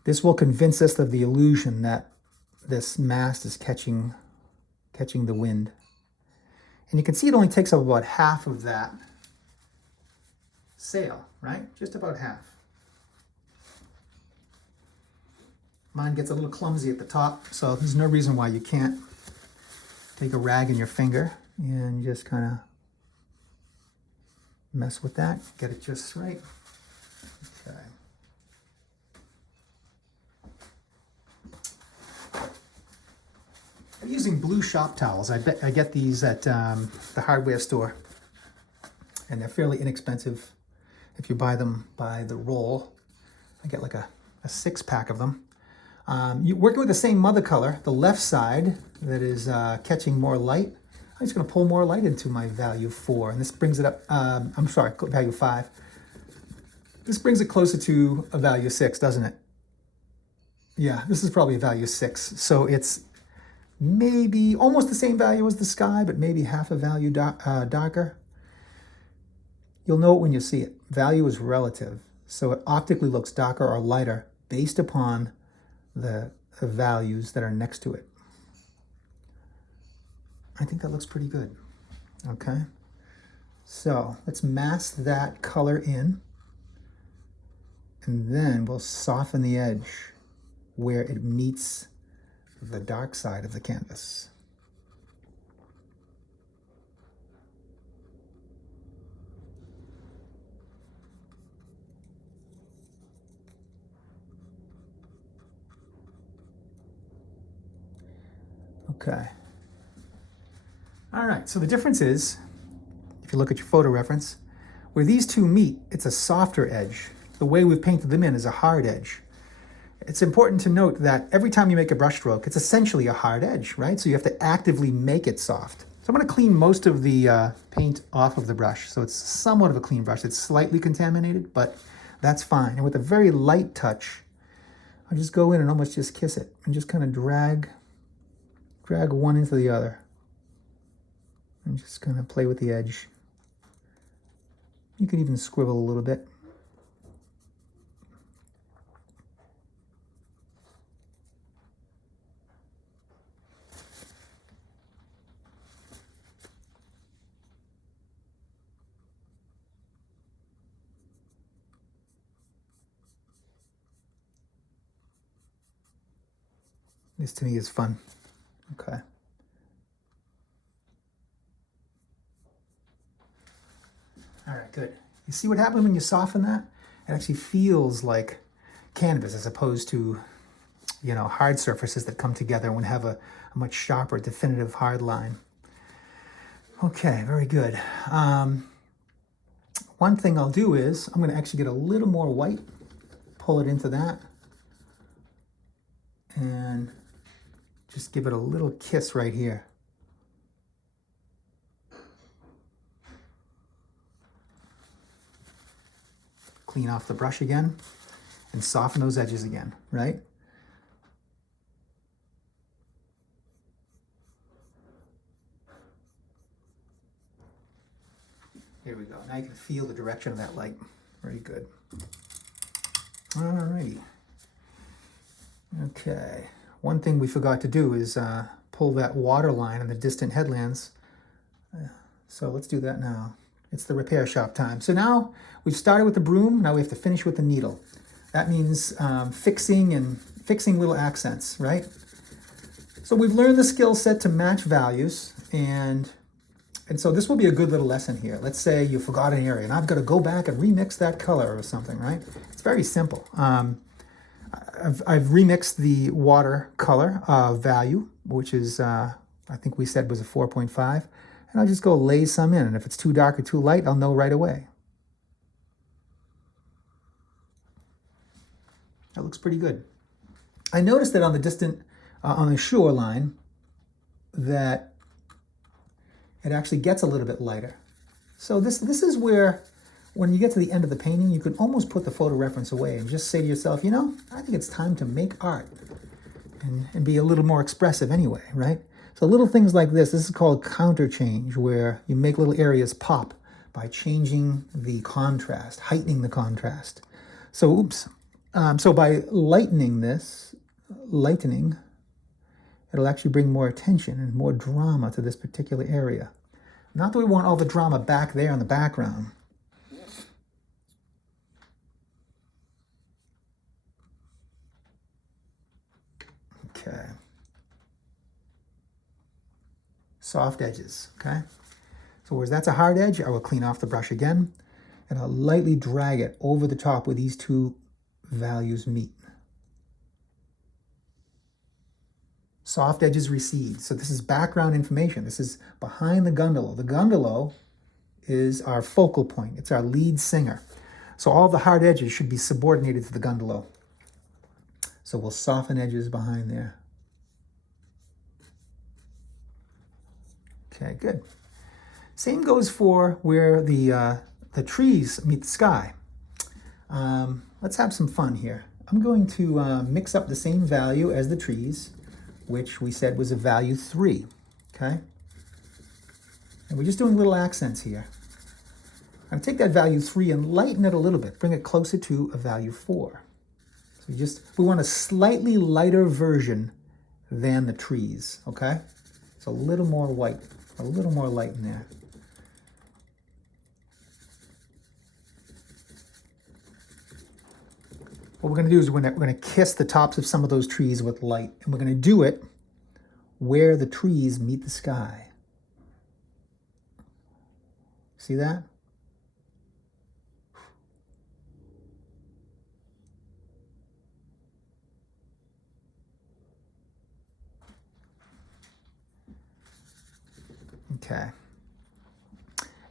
This will convince us of the illusion that this mast is catching the wind. And you can see it only takes up about half of that sail, right? Just about half. Mine gets a little clumsy at the top, so there's no reason why you can't take a rag in your finger and just kind of mess with that, get it just right. Okay. I'm using blue shop towels. I get these at the hardware store, and they're fairly inexpensive if you buy them by the roll. I get like a 6-pack of them. You're working with the same mother color, the left side that is catching more light. I'm just going to pull more light into my value 4, and this brings it up, I'm sorry, value 5. This brings it closer to a value 6, doesn't it? Yeah, this is probably a value 6. So it's maybe almost the same value as the sky, but maybe half a value darker. You'll know it when you see it. Value is relative, so it optically looks darker or lighter based upon the values that are next to it. I think that looks pretty good. Okay, so let's mask that color in, and then we'll soften the edge where it meets the dark side of the canvas. Okay. All right, so the difference is, if you look at your photo reference, where these two meet, it's a softer edge. The way we've painted them in is a hard edge. It's important to note that every time you make a brush stroke, it's essentially a hard edge, right? So you have to actively make it soft. So I'm going to clean most of the paint off of the brush. So it's somewhat of a clean brush. It's slightly contaminated, but that's fine. And with a very light touch, I'll just go in and almost just kiss it and just kind of drag one into the other. And just kind of play with the edge. You can even scribble a little bit. This to me is fun. Okay. All right, good. You see what happens when you soften that? It actually feels like canvas as opposed to, hard surfaces that come together and have a much sharper, definitive hard line. Okay, very good. One thing I'll do is I'm going to actually get a little more white, pull it into that, and just give it a little kiss right here. Clean off the brush again and soften those edges again, right? Here we go. Now you can feel the direction of that light. Very good. Alrighty. Okay. One thing we forgot to do is pull that water line in the distant headlands. So let's do that now. It's the repair shop time. So now we've started with the broom. Now we have to finish with the needle. That means fixing little accents, right? So we've learned the skill set to match values, and so this will be a good little lesson here. Let's say you forgot an area and I've got to go back and remix that color or something, right? It's very simple. I've remixed the water color value, which is, I think we said was a 4.5. And I'll just go lay some in. And if it's too dark or too light, I'll know right away. That looks pretty good. I noticed that on the distant, on the shoreline, that it actually gets a little bit lighter. So this is where, when you get to the end of the painting, you can almost put the photo reference away and just say to yourself, you know, I think it's time to make art and be a little more expressive anyway, right? So little things like this is called counter change, where you make little areas pop by changing the contrast, heightening the contrast. So, so by lightening, it'll actually bring more attention and more drama to this particular area. Not that we want all the drama back there in the background. Okay. Soft edges, okay? So whereas that's a hard edge, I will clean off the brush again, and I'll lightly drag it over the top where these two values meet. Soft edges recede. So this is background information. This is behind the Gundalow. The Gundalow is our focal point. It's our lead singer. So all the hard edges should be subordinated to the Gundalow. So we'll soften edges behind there. Okay, good. Same goes for where the trees meet the sky. Let's have some fun here. I'm going to mix up the same value as the trees, which we said was a value 3, okay? And we're just doing little accents here. I'm going to take that value 3 and lighten it a little bit, bring it closer to a value 4. So we want a slightly lighter version than the trees, okay? So a little more white, a little more light in there. What we're going to do is we're going to kiss the tops of some of those trees with light, and we're going to do it where the trees meet the sky. See that? Okay.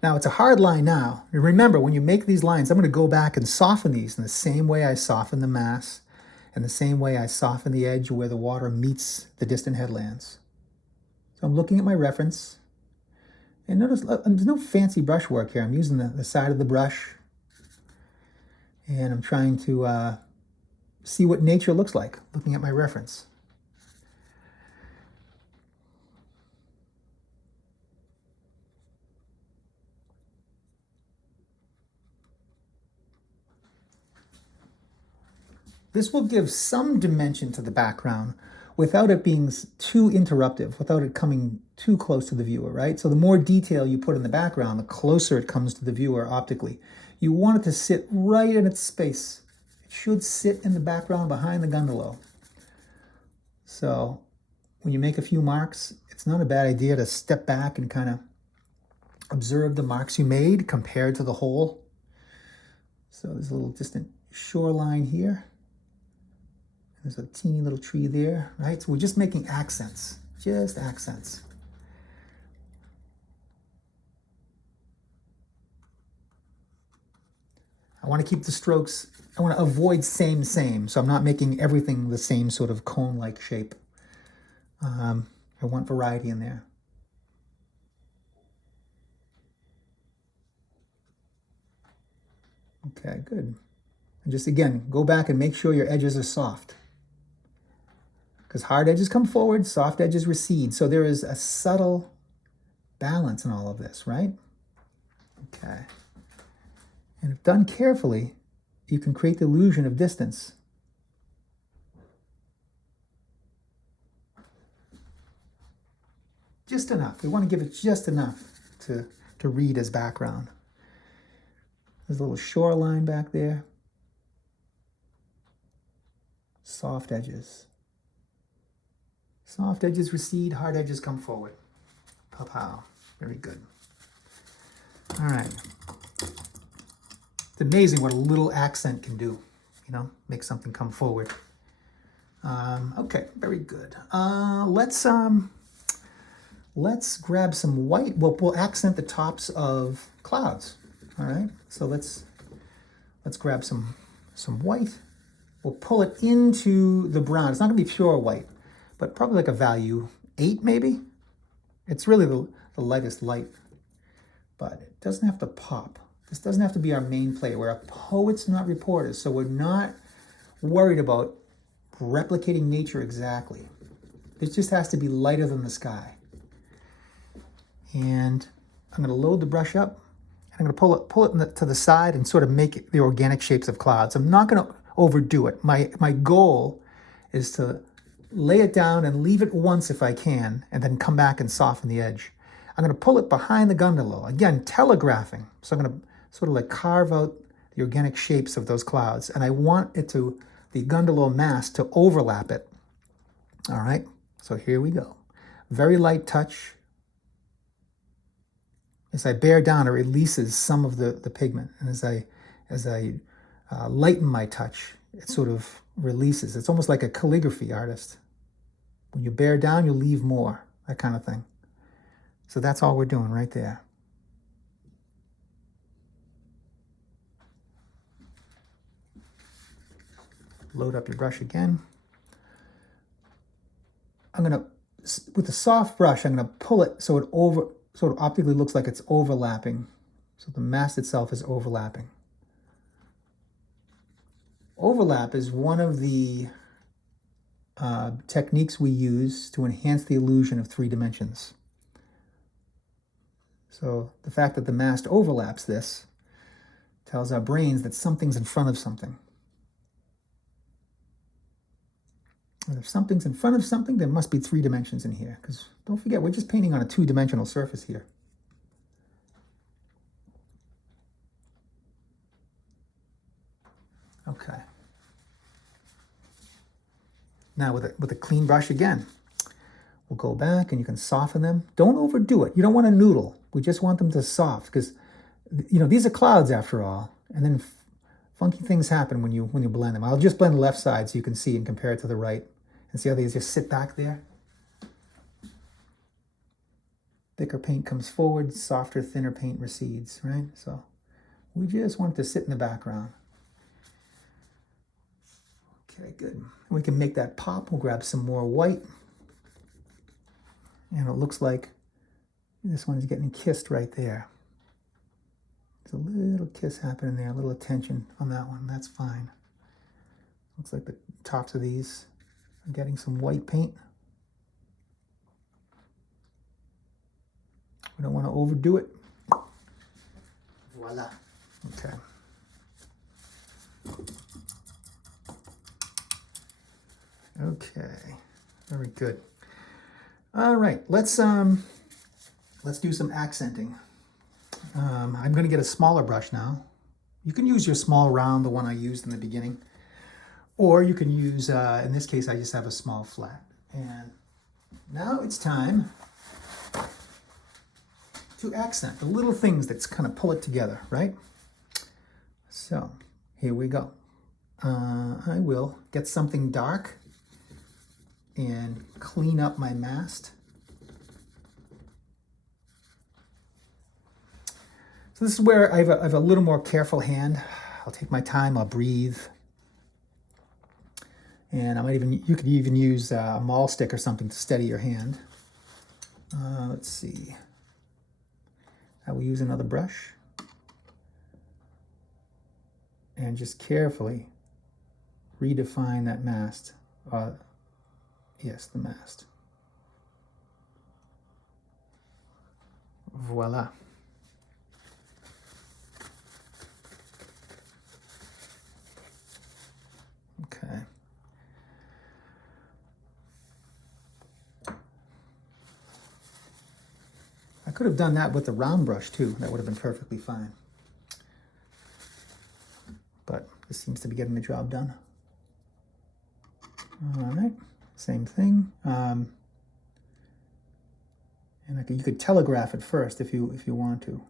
Now it's a hard line now. Remember, when you make these lines, I'm going to go back and soften these in the same way I soften the Mast, and the same way I soften the edge where the water meets the distant headlands. So I'm looking at my reference, and notice there's no fancy brush work here. I'm using the side of the brush, and I'm trying to see what nature looks like, looking at my reference. This will give some dimension to the background without it being too interruptive, without it coming too close to the viewer, right? So the more detail you put in the background, the closer it comes to the viewer optically. You want it to sit right in its space. It should sit in the background behind the Gundalow. So when you make a few marks, it's not a bad idea to step back and kind of observe the marks you made compared to the whole. So there's a little distant shoreline here. There's a teeny little tree there, right? So we're just making accents, just accents. I want to keep the strokes, I want to avoid same, so I'm not making everything the same sort of cone-like shape. I want variety in there. Okay, good. And just again, go back and make sure your edges are soft. Because hard edges come forward, soft edges recede. So there is a subtle balance in all of this, right? Okay. And if done carefully, you can create the illusion of distance. Just enough. We want to give it just enough to read as background. There's a little shoreline back there. Soft edges. Soft edges recede, hard edges come forward. Pow-pow. Very good. All right. It's amazing what a little accent can do, you know, make something come forward. Okay, very good. Let's grab some white. We'll accent the tops of clouds. All right. So let's grab some white. We'll pull it into the brown. It's not going to be pure white, but probably like a value 8 maybe. It's really the lightest light, but it doesn't have to pop. This doesn't have to be our main play. We're a poets, not reporters, so we're not worried about replicating nature exactly. It just has to be lighter than the sky. And I'm going to load the brush up, and I'm going to pull it to the side and sort of make it the organic shapes of clouds. I'm not going to overdo it. My goal is to lay it down and leave it once if I can, and then come back and soften the edge. I'm going to pull it behind the Gundalow. Again, telegraphing. So I'm going to sort of like carve out the organic shapes of those clouds. And I want the Gundalow Mast to overlap it. All right, so here we go. Very light touch. As I bear down, it releases some of the pigment. And as I lighten my touch, it sort of releases. It's almost like a calligraphy artist. When you bear down, you leave more, that kind of thing. So that's all we're doing right there. Load up your brush again. With a soft brush, I'm gonna pull it so it sort of optically looks like it's overlapping. So the mast itself is overlapping. Overlap is one of the techniques we use to enhance the illusion of 3 dimensions. So the fact that the mast overlaps this tells our brains that something's in front of something. And if something's in front of something, there must be 3 dimensions in here. Because don't forget, we're just painting on a 2-dimensional surface here. Okay. Now with a clean brush again, we'll go back and you can soften them. Don't overdo it. You don't want to noodle. We just want them to soft because, you know, these are clouds after all. And then funky things happen when you blend them. I'll just blend the left side so you can see and compare it to the right. And see how they just sit back there? Thicker paint comes forward, softer, thinner paint recedes, right? So we just want it to sit in the background. Okay, good. We can make that pop. We'll grab some more white. And it looks like this one's getting kissed right there. There's a little kiss happening there, a little attention on that one. That's fine. Looks like the tops of these are getting some white paint. We don't want to overdo it. Voila. Okay. Okay. Very good. All right. Let's do some accenting. I'm going to get a smaller brush now. You can use your small round, the one I used in the beginning, or you can use, in this case, I just have a small flat. And now it's time to accent the little things that kind of pull it together, right? So here we go. I will get something dark and clean up my mast. So this is where I have a little more careful hand. I'll take my time, I'll breathe. And you could even use a maul stick or something to steady your hand. Let's see. I will use another brush. And just carefully redefine that mast. Yes, the mast. Voila. Okay. I could have done that with the round brush too. That would have been perfectly fine. But this seems to be getting the job done. All right, same thing. And you could telegraph it first if you want to.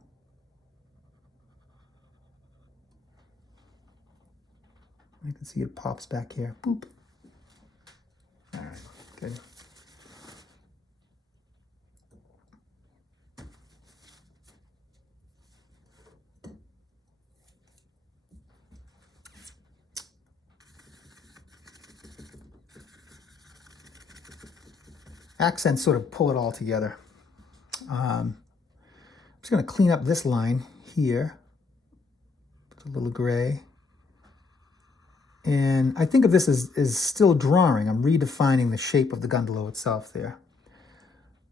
I can see it pops back here. Boop. All right, good. Accents sort of pull it all together. I'm just going to clean up this line here. It's a little gray. And I think of this as still drawing. I'm redefining the shape of the Gundalow itself there.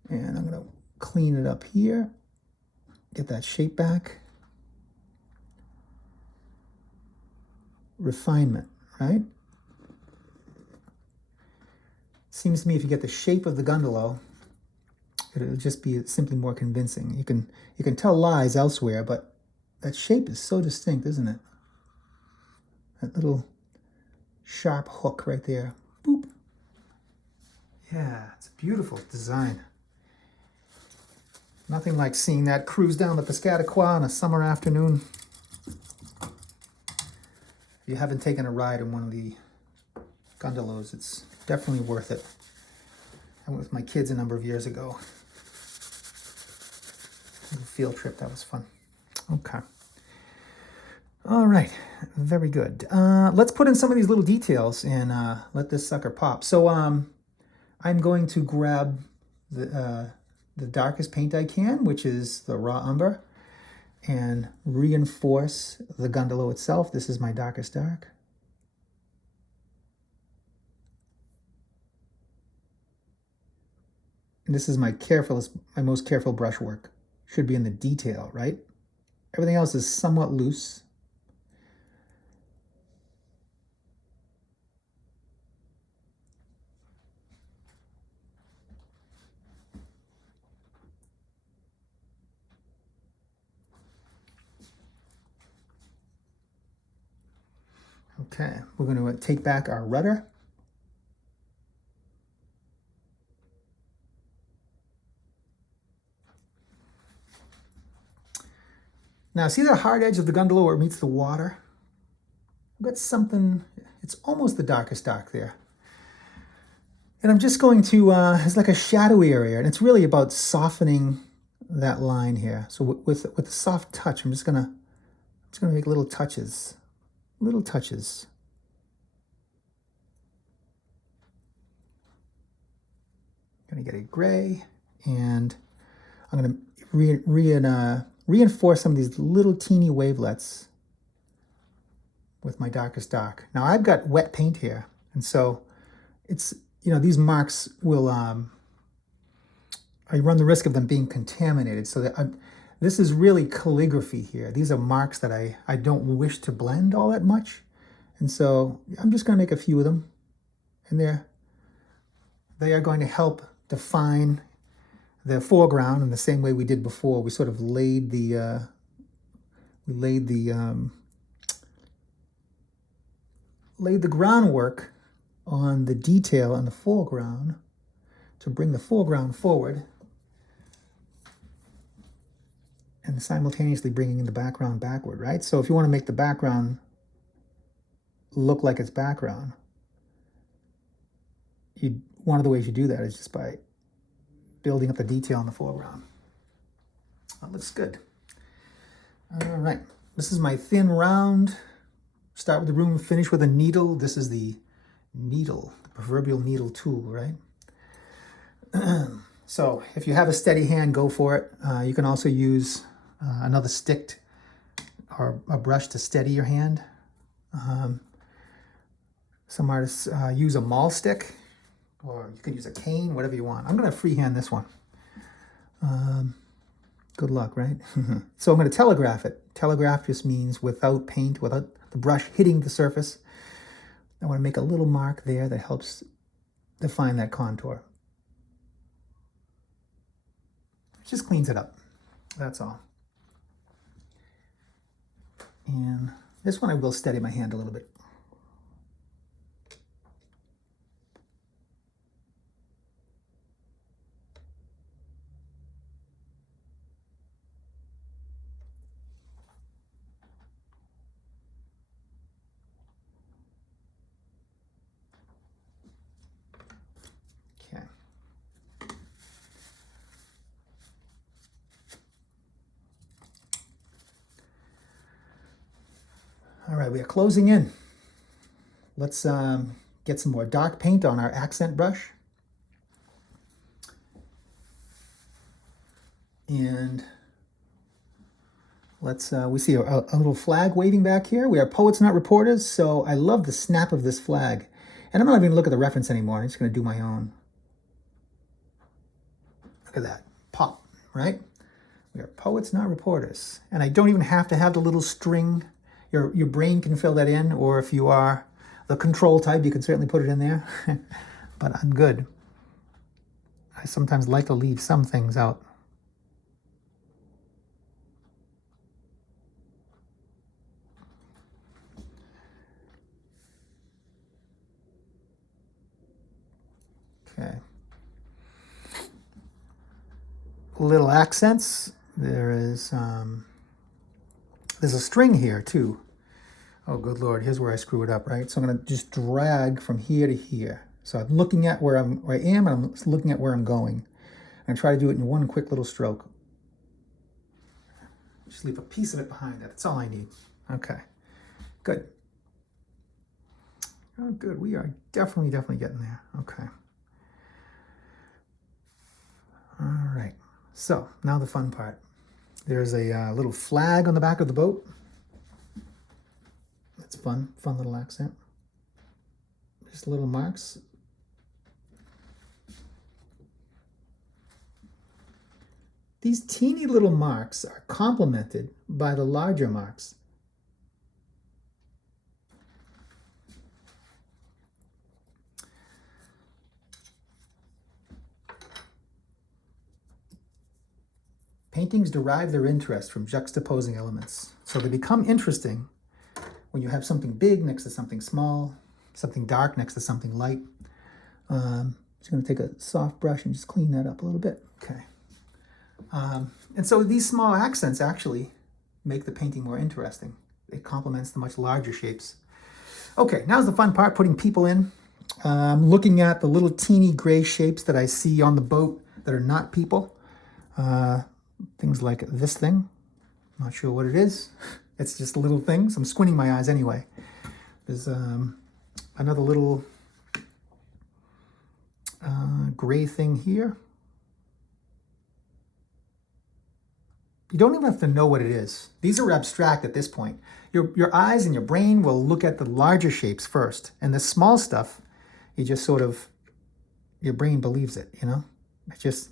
And I'm going to clean it up here. Get that shape back. Refinement, right? Seems to me if you get the shape of the Gundalow, it'll just be simply more convincing. You can tell lies elsewhere, but that shape is so distinct, isn't it? That little sharp hook right there. Boop. Yeah, it's a beautiful design. Nothing like seeing that cruise down the Piscataqua on a summer afternoon. If you haven't taken a ride in one of the Gundalows, it's definitely worth it. I went with my kids a number of years ago. A little field trip, that was fun. Okay. All right, very good. Let's put in some of these little details and let this sucker pop. So I'm going to grab the darkest paint I can, which is the raw umber, and reinforce the Gundalow itself. This is my darkest dark. And this is my most careful brush work. Should be in the detail, right? Everything else is somewhat loose. Okay, we're going to take back our rudder. Now, see the hard edge of the Gundalow where it meets the water? I've got something, it's almost the darkest dark there. And I'm just going to, it's like a shadowy area, and it's really about softening that line here. So with a soft touch, I'm just gonna make little touches. Little touches. I'm gonna get a gray, and I'm gonna reinforce some of these little teeny wavelets with my darkest dark. Now I've got wet paint here, and so it's, these marks will, I run the risk of them being contaminated. So that this is really calligraphy here. These are marks that I don't wish to blend all that much. And so I'm just going to make a few of them. And they are going to help define the foreground in the same way we did before. We sort of laid the groundwork on the detail in the foreground to bring the foreground forward, and simultaneously bringing the background backward, right? So if you want to make the background look like it's background, one of the ways you do that is just by building up the detail in the foreground. That looks good. All right, this is my thin round. Start with the room, finish with a needle. This is the needle, the proverbial needle tool, right? So if you have a steady hand, go for it. You can also use another stick or a brush to steady your hand. Some artists use a maul stick, or you can use a cane, whatever you want. I'm going to freehand this one. Good luck, right? So I'm going to telegraph it. Telegraph just means without paint, without the brush hitting the surface. I want to make a little mark there that helps define that contour. It just cleans it up, that's all. And this one I will steady my hand a little bit. Okay. All right, we are closing in. Let's get some more dark paint on our accent brush. And let's, we see a little flag waving back here. We are poets, not reporters, so I love the snap of this flag. And I'm not even going to look at the reference anymore. I'm just going to do my own. Look at that. Pop, right? We are poets, not reporters. And I don't even have to have the little string. Your brain can fill that in, or if you are the control type, you can certainly put it in there. But I'm good. I sometimes like to leave some things out. Okay. Little accents. There's a string here too. Oh, good Lord, here's where I screw it up, right? So I'm gonna just drag from here to here. So I'm looking at where I am, and I'm looking at where I'm going. And try to do it in one quick little stroke. Just leave a piece of it behind that. That's all I need. Okay, good. Oh, good, we are definitely getting there. Okay. All right, so now the fun part. There's a little flag on the back of the boat. That's fun little accent. Just little marks. These teeny little marks are complemented by the larger marks. Paintings derive their interest from juxtaposing elements. So they become interesting when you have something big next to something small, something dark next to something light. Just going to take a soft brush and just clean that up a little bit. Okay. And so these small accents actually make the painting more interesting. It complements the much larger shapes. Okay, now's the fun part, putting people in. Looking at the little teeny gray shapes that I see on the boat that are not people. Things like this thing. Not sure what it is. It's just little things. I'm squinting my eyes anyway. There's another little gray thing here. You don't even have to know what it is. These are abstract at this point. Your eyes and your brain will look at the larger shapes first. And the small stuff, you just sort of, your brain believes it, you know? It just,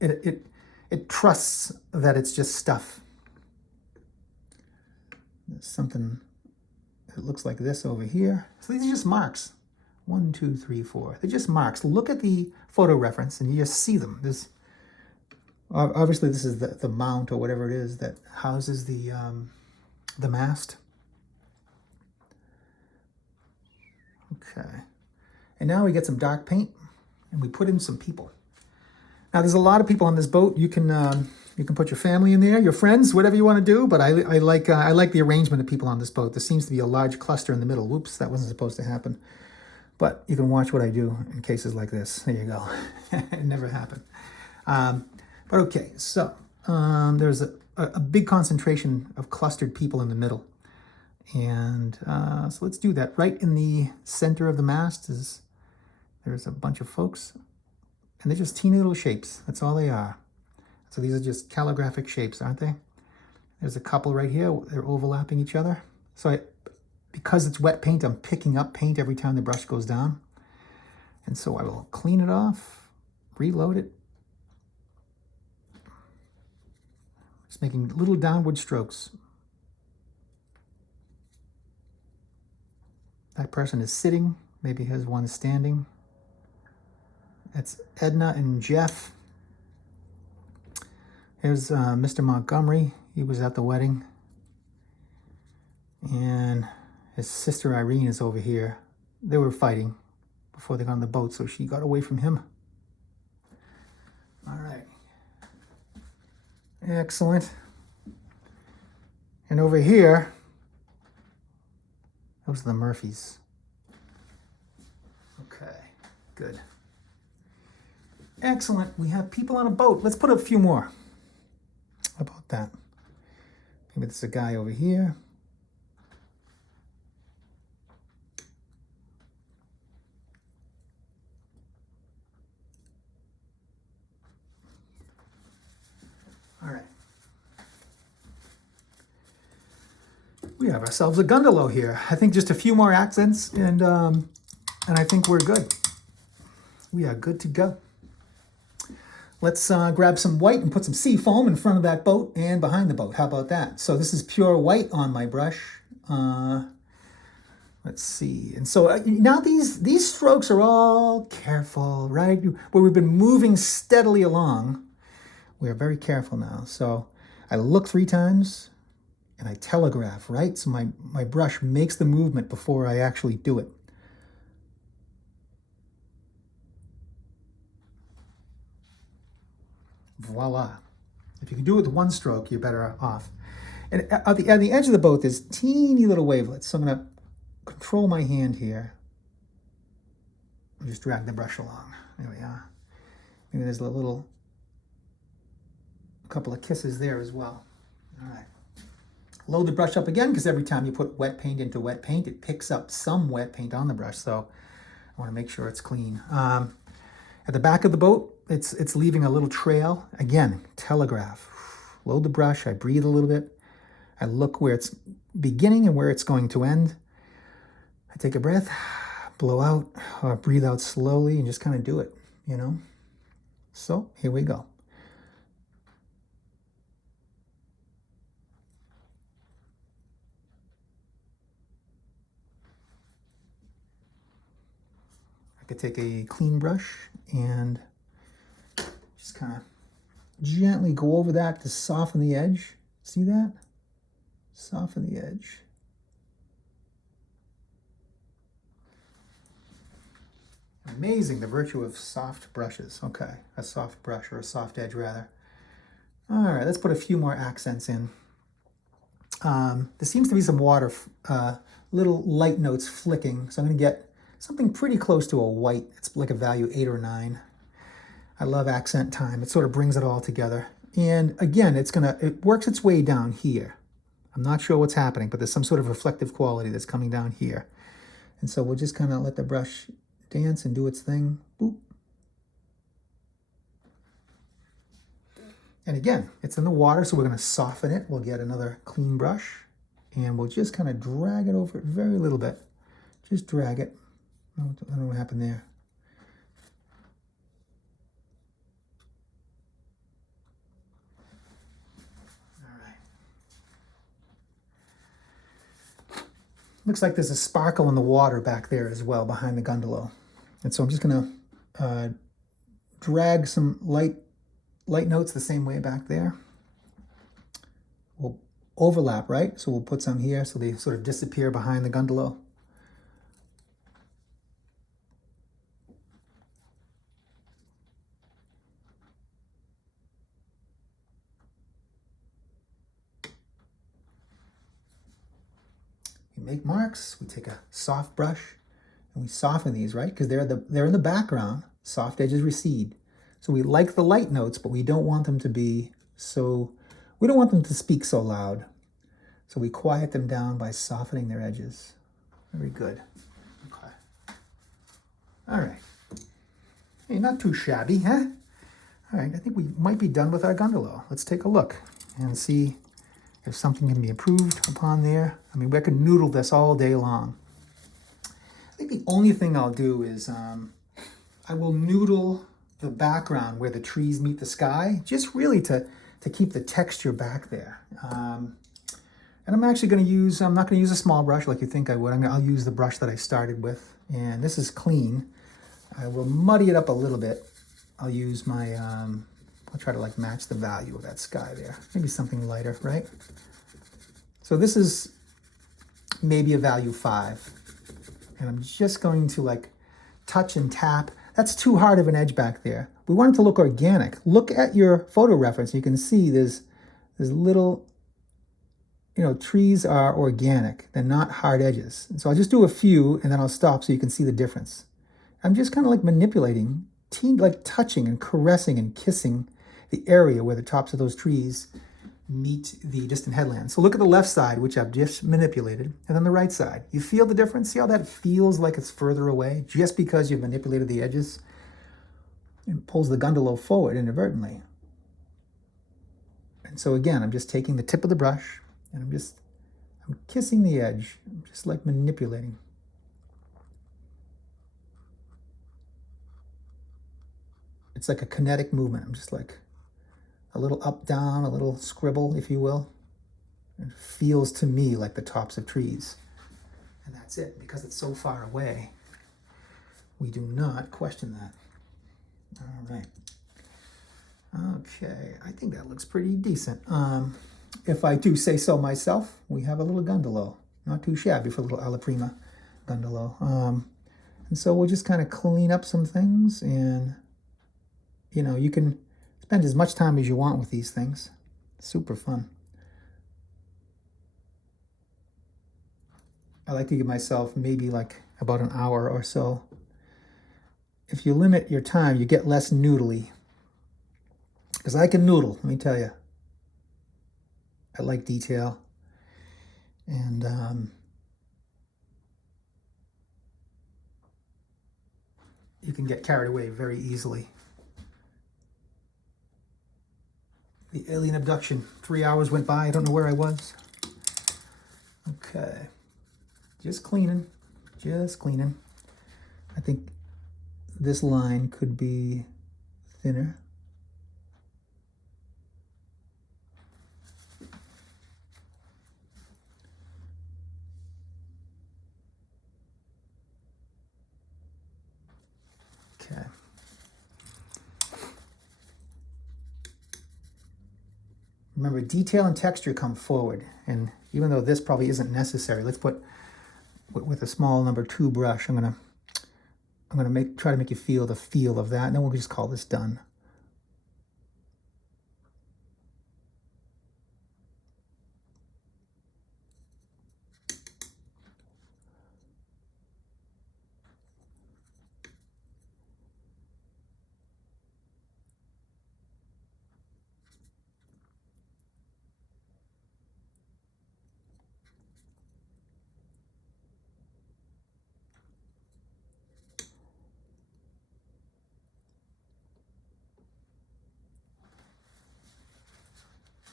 it trusts that it's just stuff. There's something that looks like this over here. So these are just marks. 1, 2, 3, 4. They're just marks. Look at the photo reference and you just see them. There's, obviously this is the mount or whatever it is that houses the mast. Okay. And now we get some dark paint and we put in some people. Now there's a lot of people on this boat. You can put your family in there, your friends, whatever you want to do. But I like the arrangement of people on this boat. There seems to be a large cluster in the middle. Whoops, that wasn't supposed to happen. But you can watch what I do in cases like this. There you go. It never happened. But okay, so there's a big concentration of clustered people in the middle. And so let's do that. Right in the center of the mast there's a bunch of folks. And they're just teeny little shapes. That's all they are. So these are just calligraphic shapes, aren't they? There's a couple right here. They're overlapping each other. So because it's wet paint, I'm picking up paint every time the brush goes down. And so I will clean it off, reload it. Just making little downward strokes. That person is sitting. Maybe here's one standing. That's Edna and Jeff. Here's Mr. Montgomery. He was at the wedding. And his sister Irene is over here. They were fighting before they got on the boat, so she got away from him. All right. Excellent. And over here, those are the Murphys. Okay, good. Excellent. We have people on a boat. Let's put a few more. How about that? Maybe there's a guy over here. All right. We have ourselves a Gundalow here. I think just a few more accents and I think we're good. We are good to go. Let's grab some white and put some sea foam in front of that boat and behind the boat. How about that? So this is pure white on my brush. Let's see. And so now these strokes are all careful, right? Where we've been moving steadily along. We are very careful now. So I look 3 times and I telegraph, right? So my brush makes the movement before I actually do it. Voila. If you can do it with one stroke, you're better off. And at the edge of the boat, there's teeny little wavelets. So I'm going to control my hand here. And just drag the brush along. There we are. Maybe there's a couple of kisses there as well. All right. Load the brush up again, because every time you put wet paint into wet paint, it picks up some wet paint on the brush. So I want to make sure it's clean. At the back of the boat, it's leaving a little trail. Again, telegraph. Load the brush. I breathe a little bit. I look where it's beginning and where it's going to end. I take a breath, blow out, or breathe out slowly, and just kind of do it, you know? So here we go. I could take a clean brush and just kind of gently go over that to soften the edge. See that? Soften the edge. Amazing, the virtue of soft brushes. Okay, a soft brush, or a soft edge rather. All right, let's put a few more accents in. There seems to be some water, little light notes flicking, so I'm going to get something pretty close to a white. It's like a value 8 or 9. I love accent time. It sort of brings it all together. And again, it works its way down here. I'm not sure what's happening, but there's some sort of reflective quality that's coming down here. And so we'll just kind of let the brush dance and do its thing. Boop. And again, it's in the water, so we're going to soften it. We'll get another clean brush, and we'll just kind of drag it over it very little bit. Just drag it. I don't know what happened there. Looks like there's a sparkle in the water back there as well behind the Gundalow. And so I'm just going to drag some light notes the same way back there. We'll overlap, right? So we'll put some here so they sort of disappear behind the Gundalow. Make marks, we take a soft brush and we soften these, right? Because they're in the background. Soft edges recede. So we like the light notes, but we don't want them to be so, we don't want them to speak so loud. So we quiet them down by softening their edges. Very good. Okay. All right. Hey, not too shabby, huh? All right, I think we might be done with our Gundalow. Let's take a look and see if something can be improved upon there. I mean, we could noodle this all day long. I think the only thing I'll do is I will noodle the background where the trees meet the sky, just really to keep the texture back there. And I'm actually going to use, I'm not going to use a small brush like you think I would. I'll use the brush that I started with. And this is clean. I will muddy it up a little bit. I'll use my, I'll try to like match the value of that sky there. Maybe something lighter, right? So this is maybe a value 5. And I'm just going to like touch and tap. That's too hard of an edge back there. We want it to look organic. Look at your photo reference. You can see there's little, you know, trees are organic. They're not hard edges. And so I'll just do a few and then I'll stop so you can see the difference. I'm just kind of like manipulating, like touching and caressing and kissing the area where the tops of those trees meet the distant headland. So look at the left side, which I've just manipulated, and then the right side. You feel the difference? See how that feels like it's further away? Just because you've manipulated the edges? It pulls the Gundalow forward inadvertently. And so again, I'm just taking the tip of the brush, and I'm kissing the edge. I'm just like manipulating. It's like a kinetic movement. I'm just like a little up, down, a little scribble, if you will. It feels to me like the tops of trees. And that's it. Because it's so far away, we do not question that. All right. Okay, I think that looks pretty decent. If I do say so myself, we have a little Gundalow. Not too shabby for a little alla prima Gundalow. And so we'll just kind of clean up some things, and you know, you can spend as much time as you want with these things. Super fun. I like to give myself maybe like about an hour or so. If you limit your time, you get less noodly. Because I can noodle, let me tell you. I like detail. And you can get carried away very easily. The alien abduction. 3 hours went by. I don't know where I was. Okay. Just cleaning. Just cleaning. I think this line could be thinner. Okay. Remember, detail and texture come forward, and even though this probably isn't necessary, let's put with a small number 2 brush. I'm gonna try to make you feel the feel of that, and then we'll just call this done.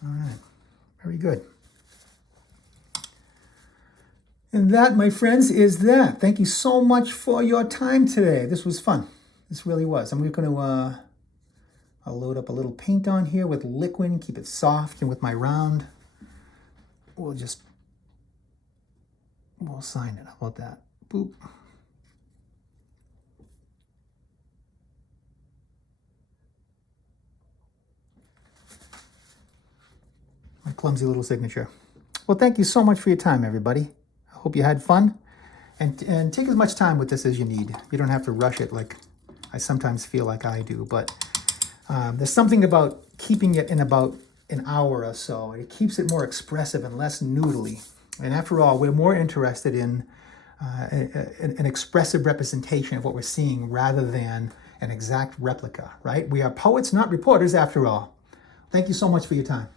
All right, very good. And that, my friends, is that. Thank you so much for your time today. This was fun. This really was. I'm going to, I'll load up a little paint on here with liquid, keep it soft, and with my round, we'll sign it. How about that? Boop. My clumsy little signature. Well, thank you so much for your time, everybody. I hope you had fun. And take as much time with this as you need. You don't have to rush it like I sometimes feel like I do. But there's something about keeping it in about an hour or so. It keeps it more expressive and less noodly. And after all, we're more interested in an expressive representation of what we're seeing rather than an exact replica, right? We are poets, not reporters, after all. Thank you so much for your time.